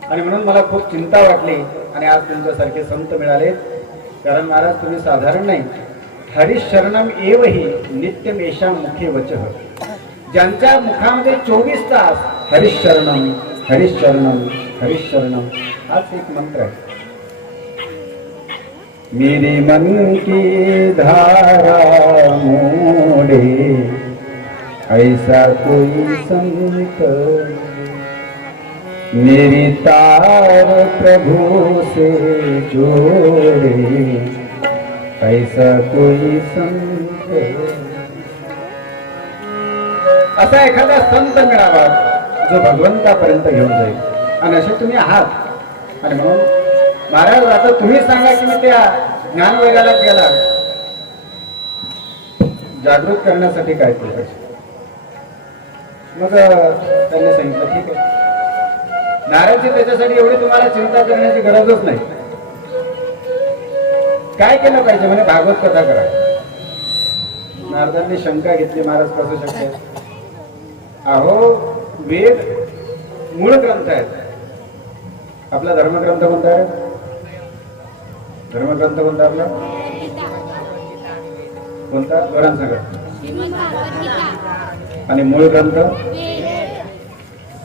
आणि म्हणून मला खूप चिंता वाटली. आणि आज तुमच्यासारखे संत मिळाले. कारण महाराज तुम्ही साधारण नाही. हरिशरणम एवही नित्यमेषा मुखे वचः. ज्यांच्या मुखामध्ये 24 तास हरिशरणम हरिशरणम हरिशरणम हाच एक मंत्र आहे. मेरे मन की धारा मोड़े ऐसा कोई संत, मेरी तार प्रभु से जोड़े ऐसा कोई संत. असा एखादा संत मिळावा जो भगवंतापर्यंत घेऊन जाईल. आणि असे तुम्ही आहात. आणि म्हणून महाराज आता तुम्ही सांगा की मी त्या ज्ञानवैराला गेला जागृत करण्यासाठी काय केलं पाहिजे. मग त्यांनी सांगितलं ठीक आहे. नारदजी त्याच्यासाठी एवढी तुम्हाला चिंता करण्याची गरजच नाही. काय केलं पाहिजे म्हणे भागवत कथा करा. नारदांनी शंका घेतली, महाराज कसं शक्य आहे? अहो वेद मूळ ग्रंथ आहेत. आपला धर्मग्रंथ कोणता आहे? धर्मग्रंथ कोणता आपला? कोणता? वरान सांगा. आणि मूळ ग्रंथ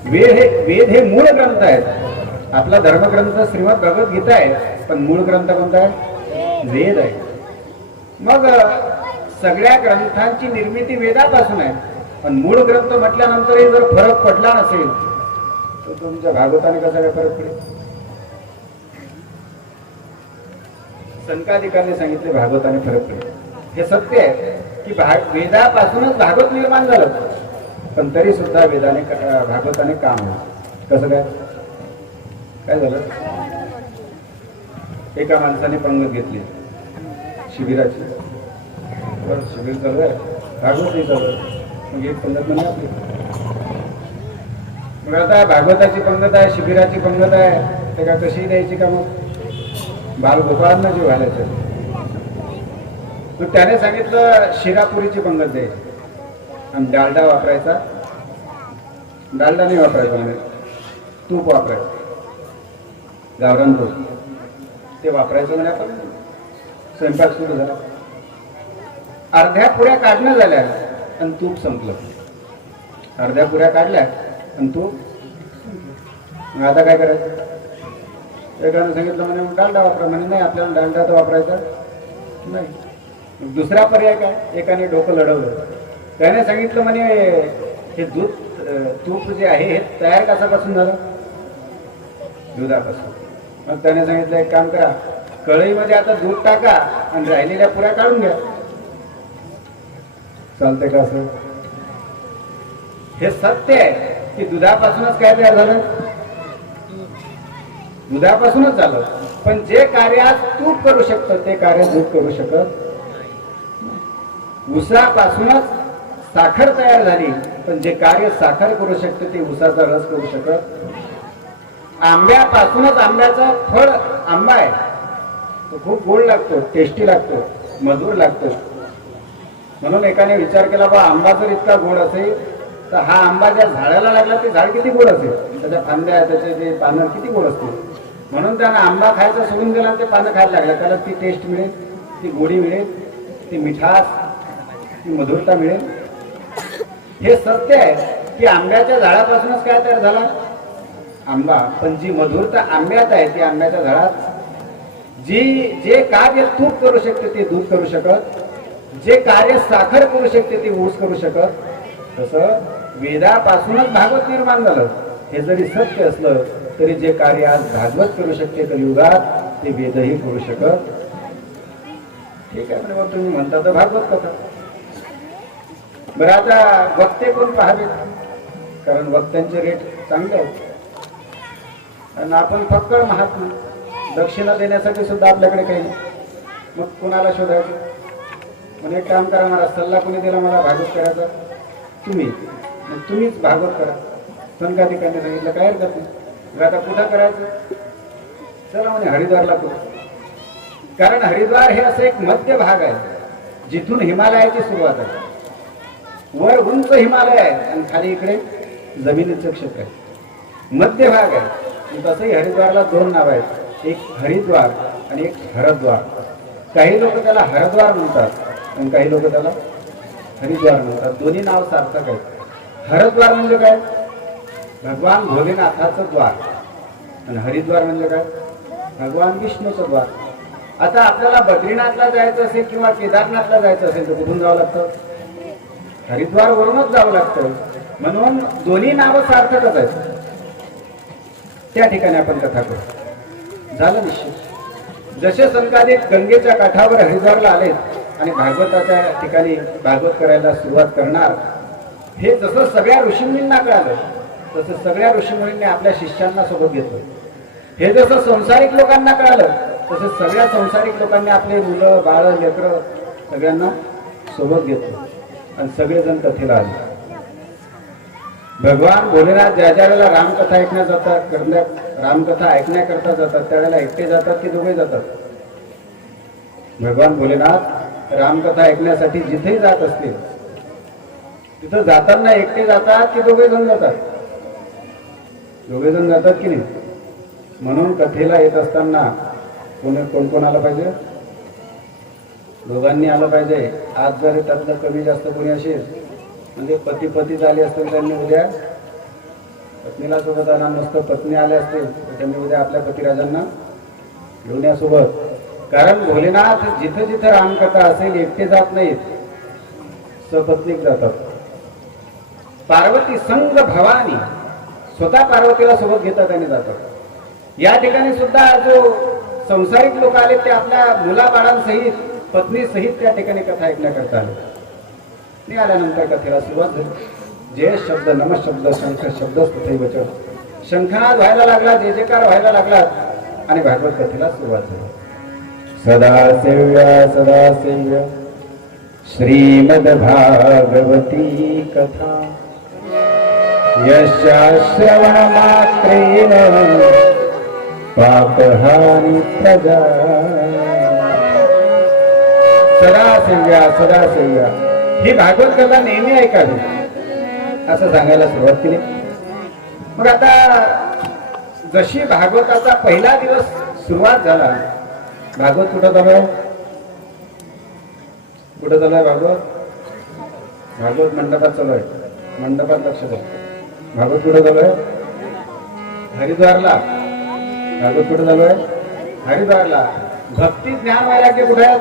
वेद हे मूळ ग्रंथ आहेत. आपला धर्मग्रंथ श्रीमद भगवद्गीता आहे, पण मूळ ग्रंथ कोणता आहे? वेद आहे. मग सगळ्या ग्रंथांची निर्मिती वेदापासून आहे, पण मूळ ग्रंथ म्हटल्यानंतरही जर फरक पडला नसेल तर तुमच्या भागवताने कसा काय फरक पडेल? संकादिकांनी सांगितले भागवताने फरक पडेल. हे सत्य आहे की वेदापासूनच भागवत निर्माण झालं, पण तरी सुद्धा वेदाने भागवताने काम आहे. कसं काय? काय झालं? एका माणसाने पंगत घेतली शिबिराची. बरं, शिबिर चालू आहे, भागवत नाही चालू आहे. मग एक पंगत म्हणजे आपली. मग आता भागवताची पंगत आहे, शिबिराची पंगत आहे, ते का कशी द्यायची का? मग बालगोपाळांना जीव घालायचा. मग त्याने सांगितलं शिरापुरीची पंगत द्यायची आणि डालडा वापरायचा. डालडा नाही वापरायचा म्हणजे तूप वापरायचं, गावरान तूप ते वापरायचं. म्हणजे आपण स्वयंपाक सुरू झाला, अर्ध्या पुऱ्या काढणं झाल्या आणि तूप संपलं. अर्ध्या पुऱ्या काढल्या आणि तूप, मग आता काय करायचं? एकानं सांगितलं म्हणे डालडा वापरा. म्हणे नाही, आपल्याला डालडा तर वापरायचा नाही. मग दुसरा पर्याय काय? एकाने डोकं लढवलं. त्याने सांगितलं म्हणे हे दूध तूप जे आहे हे तयार कशापासून झालं? दुधापासून. मग त्याने सांगितलं एक काम करा, कढईमध्ये आता दूध टाका आणि राहिलेल्या पुऱ्या काढून घ्या. चालतंय का असं? हे सत्य आहे की दुधापासूनच काय तयार झालं? दुधापासूनच झालं. पण जे कार्य आज तूप करू शकतं ते कार्य दूध करू शकत. ऊसापासूनच साखर तयार झाली, पण जे कार्य साखर करू शकते ते ऊसाचा रस करू शकत. आंब्यापासूनच आंब्याचा फळ आंबा आहे, तो खूप गोड लागतो, टेस्टी लागतो, मधुर लागतो. म्हणून एकाने विचार केला, बा आंबा जर इतका गोड असेल तर हा आंबा ज्या झाडाला लागला ते झाड किती गोड असेल, त्याच्या फांद्या त्याचे जे पानं किती गोड असतील. म्हणून त्यानं आंबा खायचा सोडून दिला आणि ते पानं खायला लागलं. त्याला ती टेस्ट मिळेल, ती गोडी मिळेल, ती मिठास, ती मधुरता मिळेल. हे सत्य आहे की आंब्याच्या झाडापासूनच काय तयार झाला? आंबा. पण जी मधुरता आंब्यात आहे ती आंब्याच्या झाडात. जे कार्य तूप करू शकते ते दूध करू शकत, जे कार्य साखर करू शकते ते ऊस करू शकत. तसं वेदापासूनच भागवत निर्माण झालं. हे जरी सत्य असलं तरी जे कार्य आज भागवत करू शकते कलियुगात ते वेदही करू शकत. ठीक आहे म्हणजे तुम्ही म्हणता तर भागवत कथा. बरं, आता वक्ते कोण पाहावेत? कारण वक्त्यांचे रेट चांगले आहेत आणि आपण फक्त महात्मा दक्षिणा देण्यासाठी सुद्धा आपल्याकडे काही नाही. मग कोणाला शोधायचं? म्हणजे एक काम करा, मला सल्ला कोणी दिला मला भागवत करायचा? तुम्ही. मग तुम्हीच भागवत करा. संघाधिकाऱ्यांनी सांगितलं काय हरकत नाही. मग आता कुठं करायचं? चला म्हणे हरिद्वारला करू. कारण हरिद्वार हे असं एक मध्य भाग आहे जिथून हिमालयाची सुरुवात आहे. वर उंच हिमालय आहे आणि खाली इकडे जमिनीचं क्षेत्र आहे, मध्य भाग आहे. तसंही हरिद्वारला दोन नाव आहेत, एक हरिद्वार आणि एक हरद्वार. काही लोक त्याला हरद्वार म्हणतात आणि काही लोक त्याला हरिद्वार म्हणतात. दोन्ही नाव सार्थक आहेत. हरद्वार म्हणजे काय? भगवान भोलेनाथाचं द्वार. आणि हरिद्वार म्हणजे काय? भगवान विष्णूचं द्वार. आता आपल्याला बद्रीनाथला जायचं असेल किंवा केदारनाथला जायचं असेल तर कुठून जावं लागतं? हरिद्वार वरूनच जावं लागतं. म्हणून दोन्ही नावं सार्थकच आहेत. त्या ठिकाणी आपण कथा करू. झालं निश्चित. जसे संकाधिक गंगेच्या काठावर हरिद्वारला आलेत आणि भागवताच्या ठिकाणी भागवत करायला सुरुवात करणार, हे जसं सगळ्या ऋषीमुनींना कळालं तसं सगळ्या ऋषीमुनींनी आपल्या शिष्यांना सोबत घेतलं. हे जसं संसारिक लोकांना कळालं तसं सगळ्या संसारिक लोकांनी आपले मुलं बाळ लेकरं सगळ्यांना सोबत घेतलं आणि सगळेजण कथेला आले. भगवान भोलेनाथ ज्या ज्या वेळेला रामकथा ऐकण्यात जातात, रामकथा ऐकण्याकरता जातात त्यावेळेला एकटे जातात की दोघे जातात? भगवान भोलेनाथ रामकथा ऐकण्यासाठी जिथेही जात असतील तिथं जाताना एकटे जातात की दोघे जण जातात? दोघे जण जातात की नाही? म्हणून कथेला येत असताना कोण आलं पाहिजे? दोघांनी आलं पाहिजे. आज जर त्यातलं कमी जास्त कोणी असेल म्हणजे पती झाले असतील त्यांनी उद्या पत्नीला सोबत आणा, नुसतं पत्नी आले असतील तर त्यांनी उद्या आपल्या पतिराजांना घेऊन या सोबत. कारण भोलेनाथ जिथं जिथं रामकथा असेल एकटे जात नाहीत, सपत्नीक जातात. पार्वती संग भवानी स्वतः पार्वतीला सोबत घेतात आणि जातात. या ठिकाणी सुद्धा जो संसारिक लोक आले ते आपल्या मुलाबाळांसहित पत्नी सहित त्या ठिकाणी कथा ऐकण्याकरता आले. निघाल्यानंतर कथेला सुरुवात झाली. जय शब्द नम शब्द शंख शब्द तथैवच. शंखनाद व्हायला लागला, जय जयकार व्हायला लागला आणि भागवत कथेला सुरुवात झाली. सदासेव्य श्रीमद् भागवती कथा यस्या श्रवण मात्रेण पापहानी प्रजा सदा सेव्या ही भागवत कथा नेहमी ऐकावी असं सांगायला सुरुवात केली. मग आता जशी भागवताचा पहिला दिवस सुरुवात झाला, भागवत कुठं चालू कुठं चालू आहे भागवत मंडपात चालू आहे. मंडपात लक्ष द्या. भागवत कुठं चालू आहे? हरिद्वारला. भागवत कुठं चालू आहे? हरिद्वारला. भक्ती ज्ञान वैराग्य कुठे आहेत?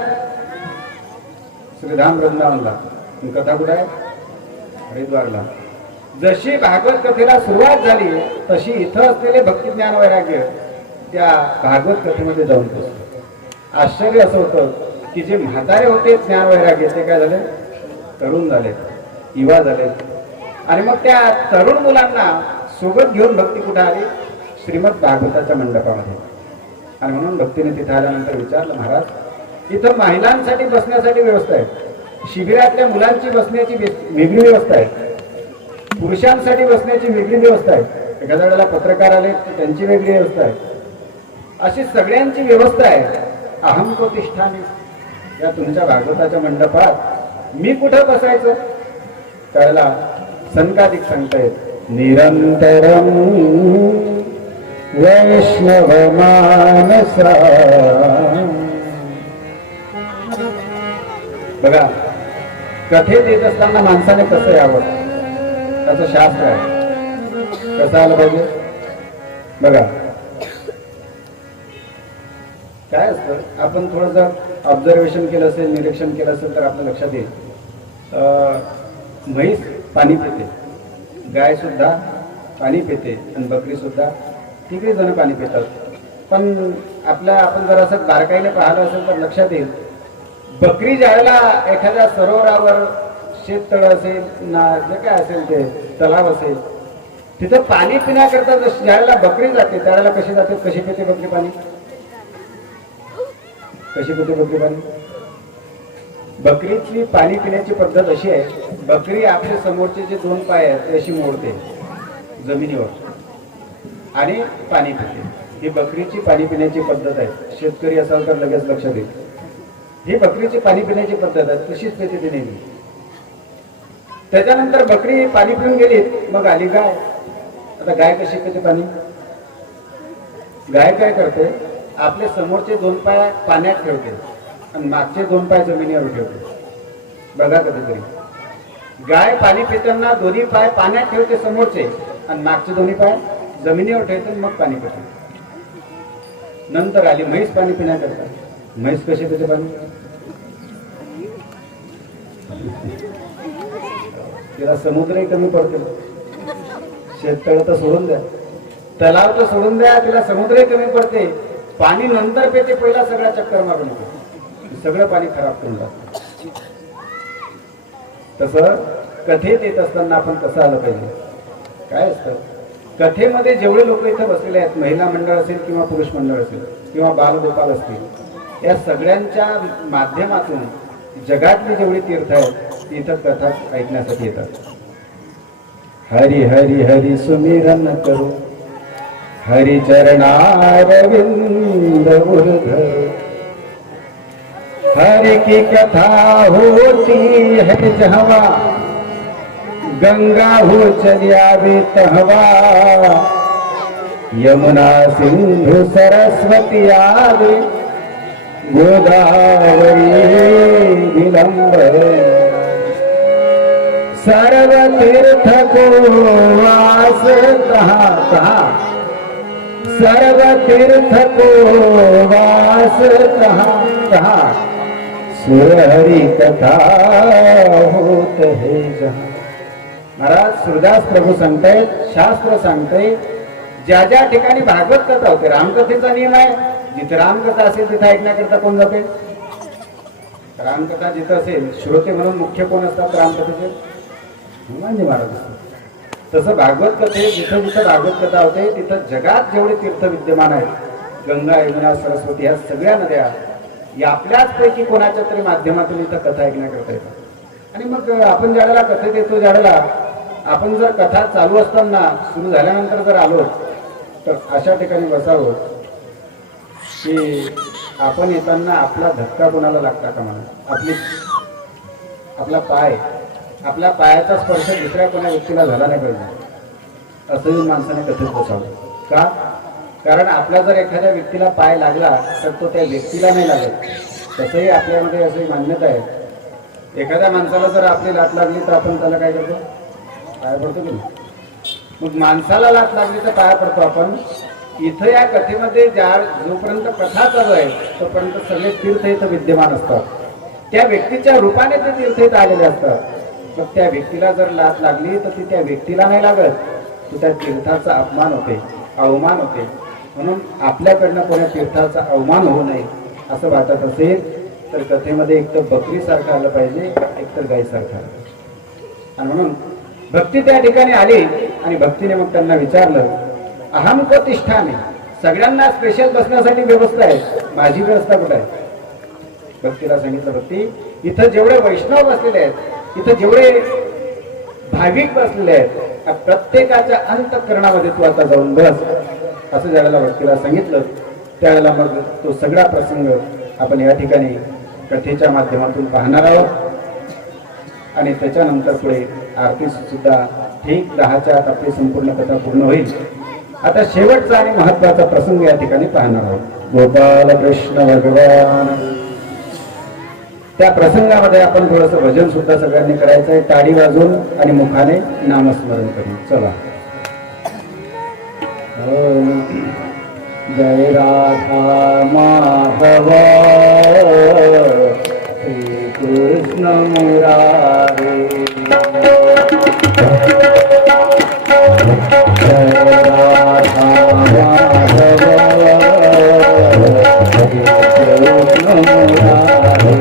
श्रीधाम वृंदावनला. कथा कुठे आहे? हरिद्वारला. जशी भागवत कथेला सुरुवात झाली तशी इथं असलेले भक्ती ज्ञान वैराग्य त्या भागवत कथेमध्ये जाऊन पोचले. आश्चर्य असं होतं की जे म्हातारे होते ज्ञान वैराग्य ते काय झाले? तरुण झाले, युवा झाले. आणि मग त्या तरुण मुलांना सोबत घेऊन भक्ती कुठे आली? श्रीमद भागवताच्या मंडपामध्ये. आणि म्हणून भक्तीने तिथे आल्यानंतर विचारलं, महाराज इथं महिलांसाठी बसण्यासाठी व्यवस्था आहे, शिबिरातल्या मुलांची बसण्याची वेगळी व्यवस्था आहे, पुरुषांसाठी बसण्याची वेगळी व्यवस्था आहे, एखाद्या वेळेला पत्रकार आले तर त्यांची वेगळी व्यवस्था आहे, अशी सगळ्यांची व्यवस्था आहे. अहम तो तिष्ठामी, या तुमच्या भागवताच्या मंडपात मी कुठं बसायचं? त्याला संकाधिक सांगतायत, निरंतरम वैष्णव मानसा. बघा, कथेत येत असताना माणसाने कसं यावं त्याचं शास्त्र आहे. कसं आलं पाहिजे? बघा काय असतं, आपण थोडंसं ऑब्झर्वेशन केलं असेल, निरीक्षण केलं असेल तर आपल्या लक्षात येईल. म्हैस पाणी पिते, गाय सुद्धा पाणी पिते आणि बकरी सुद्धा, तिकडे जण पाणी पितात. पण आपण जर असं बारकाईने पाहिलं असेल तर लक्षात येईल, बकरी ज्यावेळेला एखाद्या सरोवरावर, शेततळ असेल ना, जे काय असेल ते तलाव असेल, तिथं पाणी पिण्याकरता ज्यावेळेला बकरी जाते त्यावेळेला कशी जाते? कशी पिते बकरी पाणी? कशी पिते बकरी पाणी? बकरीची पाणी पिण्याची पद्धत अशी आहे, बकरी आपल्या समोरचे जे दोन पाय आहेत ते अशी मोडते जमिनीवर आणि पाणी पिते. ही बकरीची पाणी पिण्याची पद्धत आहे. शेतकरी असाल तर लगेच लक्षात येईल. ही बकरीची पाणी पिण्याची पद्धत आहे, तशीच पिते ती नेहमी. त्याच्यानंतर बकरी पाणी पिऊन गेली, मग आली गाय. आता गाय कशी पिते पाणी? गाय काय करते? आपले समोरचे दोन पाय पाण्यात ठेवते आणि मागचे दोन पाय जमिनीवर ठेवते. बघा कधीतरी गाय पाणी पिताना दोन्ही पाय पाण्यात ठेवते समोरचे आणि मागचे दोन्ही पाय जमिनीवर ठेवते, मग पाणी पिते. नंतर आली म्हैस पाणी पिण्याकरता. म्हैस कशी पिते पाणी? तिला समुद्रही कमी पडते. शेततळ तर सोडून द्या, तलाव तर सोडून द्या, तिला समुद्रही कमी पडते. पाणी नंतर पिते, पहिला सगळा चक्कर मारून येते, सगळं पाणी खराब करून टाकतं. तसं कथेत येत असताना आपण कसं आलं पाहिजे? काय असतं, कथेमध्ये जेवढे लोक इथं बसलेले आहेत, महिला मंडळ असेल किंवा पुरुष मंडळ असेल किंवा बालगोपाल असतील, या सगळ्यांच्या माध्यमातून जगातली जेवढी तीर्थ आहेत इथं कथा ऐकण्यासाठी येतात. हरी हरी हरी सुमिरन करू, हरि चरणारविंद उर्धर, हरि की कथा होती है जहवा, गंगा हो चलिया भी तहवा, यमुना सिंधु सरस्वती आवे, गोदावरी विलंबर, सर्व तीर्थ को वास कहा कहा, सर्व तीर्थ को वास कहा कहा, सुर हरि कथा होत है जहां. महाराज सूरदास प्रभू सांगतायत, शास्त्र सांगते, ज्या ज्या ठिकाणी भागवत कथा होते, रामकथेचा नियम आहे, जिथे रामकथा असेल तिथे ऐकण्याकरता कोण जाते? रामकथा जिथं असेल, श्रोते म्हणून मुख्य कोण असतात रामकथेचे? हनुमानजी महाराज असतात. तसं भागवत कथे जिथं जिथं भागवत कथा होते तिथं जगात जेवढे तीर्थ विद्यमान आहेत, गंगा यमुना सरस्वती, ह्या सगळ्या नद्या या आपल्याच पैकी कोणाच्या तरी माध्यमातून इथं कथा ऐकण्याकरता येतात. आणि मग आपण ज्यावेळेला कथेत येतो, ज्यावेळेला आपण जर कथा चालू असताना सुरू झाल्यानंतर जर आलो तर अशा ठिकाणी बसावं की आपण येताना आपला धक्का कोणाला लागता का म्हणा, आपला पाय, आपल्या पायाचा स्पर्श दुसऱ्या कोणा व्यक्तीला झाला नाही पाहिजे असंही माणसाने कथेत बसावं. का? कारण आपला जर एखाद्या व्यक्तीला पाय लागला तर तो त्या व्यक्तीला नाही लागत. तसंही आपल्यामध्ये असंही मान्यता आहे, एखाद्या माणसाला जर आपली लात लागली तर आपण त्याला काय करतो, पाया पडतो की नाही. मग माणसाला लात लागली तर पाया पडतो आपण. इथं या कथेमध्ये जोपर्यंत कथा चालू आहे तोपर्यंत सगळे तीर्थ इथं विद्यमान असतात. त्या व्यक्तीच्या रूपाने ते तीर्थ इथं आलेले असतात. मग त्या व्यक्तीला जर लात लागली तर ती त्या व्यक्तीला नाही लागत, तर त्या तीर्थाचा अपमान होते, अवमान होते. म्हणून आपल्याकडनं कोणा तीर्थाचा अवमान होऊ नये असं वाटत असेल तर कथेमध्ये एक तर बकरीसारखं आलं पाहिजे, एकतर गायीसारखं. आणि म्हणून भक्ती त्या ठिकाणी आली आणि भक्तीने मग त्यांना विचारलं, अहम को तिष्ठामी, सगळ्यांना स्पेशल बसण्यासाठी व्यवस्था आहे, माझी व्यवस्था कुठे आहे. भक्तीला सांगितलं, भक्ती इथं जेवढे वैष्णव बसलेले आहेत, इथं जेवढे भाविक बसलेले आहेत, प्रत्येकाच्या अंतःकरणामध्ये तू आता जाऊन बस. असं ज्यावेळेला भक्तीला सांगितलं त्यावेळेला मग तो सगळा प्रसंग आपण या ठिकाणी कथेच्या माध्यमातून पाहणार आहोत. आणि त्याच्यानंतर पुढे आरती सुद्धा ठीक 10च्या आत आपली संपूर्ण कथा पूर्ण होईल. आता शेवटचा आणि महत्वाचा प्रसंग या ठिकाणी पाहणार आहोत. गोपाल कृष्ण भगवान. त्या प्रसंगामध्ये आपण थोडंसं भजन सुद्धा सगळ्यांनी करायचं आहे, टाळी वाजवून आणि मुखाने नामस्मरण करून. चला. जय राधा माधव श्री कृष्ण मुरारी. जय राधा माधव श्री कृष्ण मुरारी.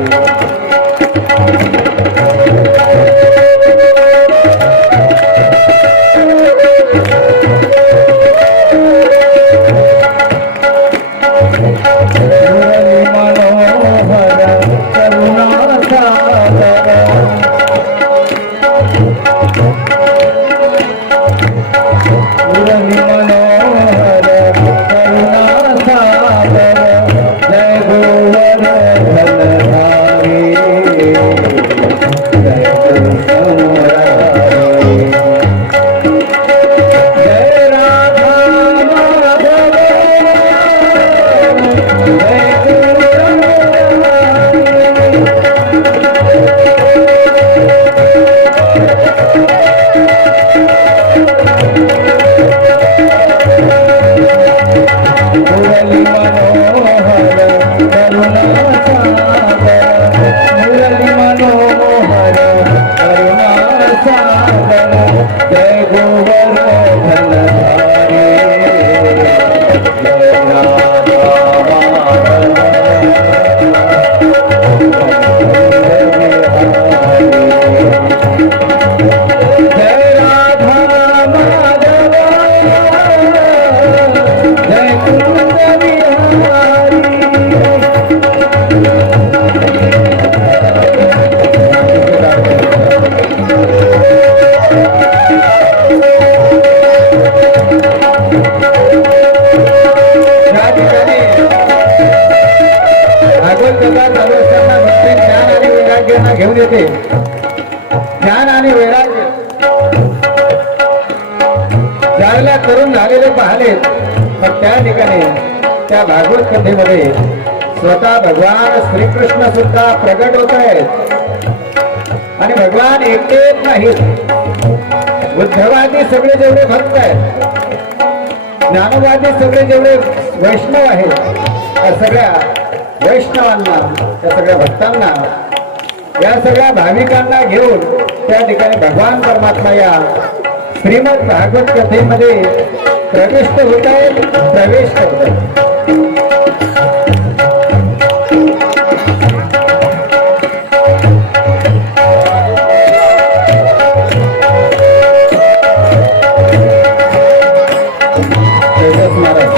घेऊन येते ज्ञान आणि वैराग्य. ज्यावेळेला तरुण झालेले पाहिले मग त्या ठिकाणी त्या भागवत कथेमध्ये स्वतः भगवान श्रीकृष्ण सुद्धा प्रगट होत आहेत. आणि भगवान एकटेच नाहीत, बुद्धवादी सगळे जेवढे भक्त आहेत, ज्ञानवादी सगळे जेवढे वैष्णव आहेत, त्या सगळ्या वैष्णवांना, त्या सगळ्या भक्तांना, या सगळ्या भाविकांना घेऊन त्या ठिकाणी भगवान परमात्मा या श्रीमद भागवत कथेमध्ये प्रविष्ट होत आहेत, प्रवेश करत आहेत. महाराज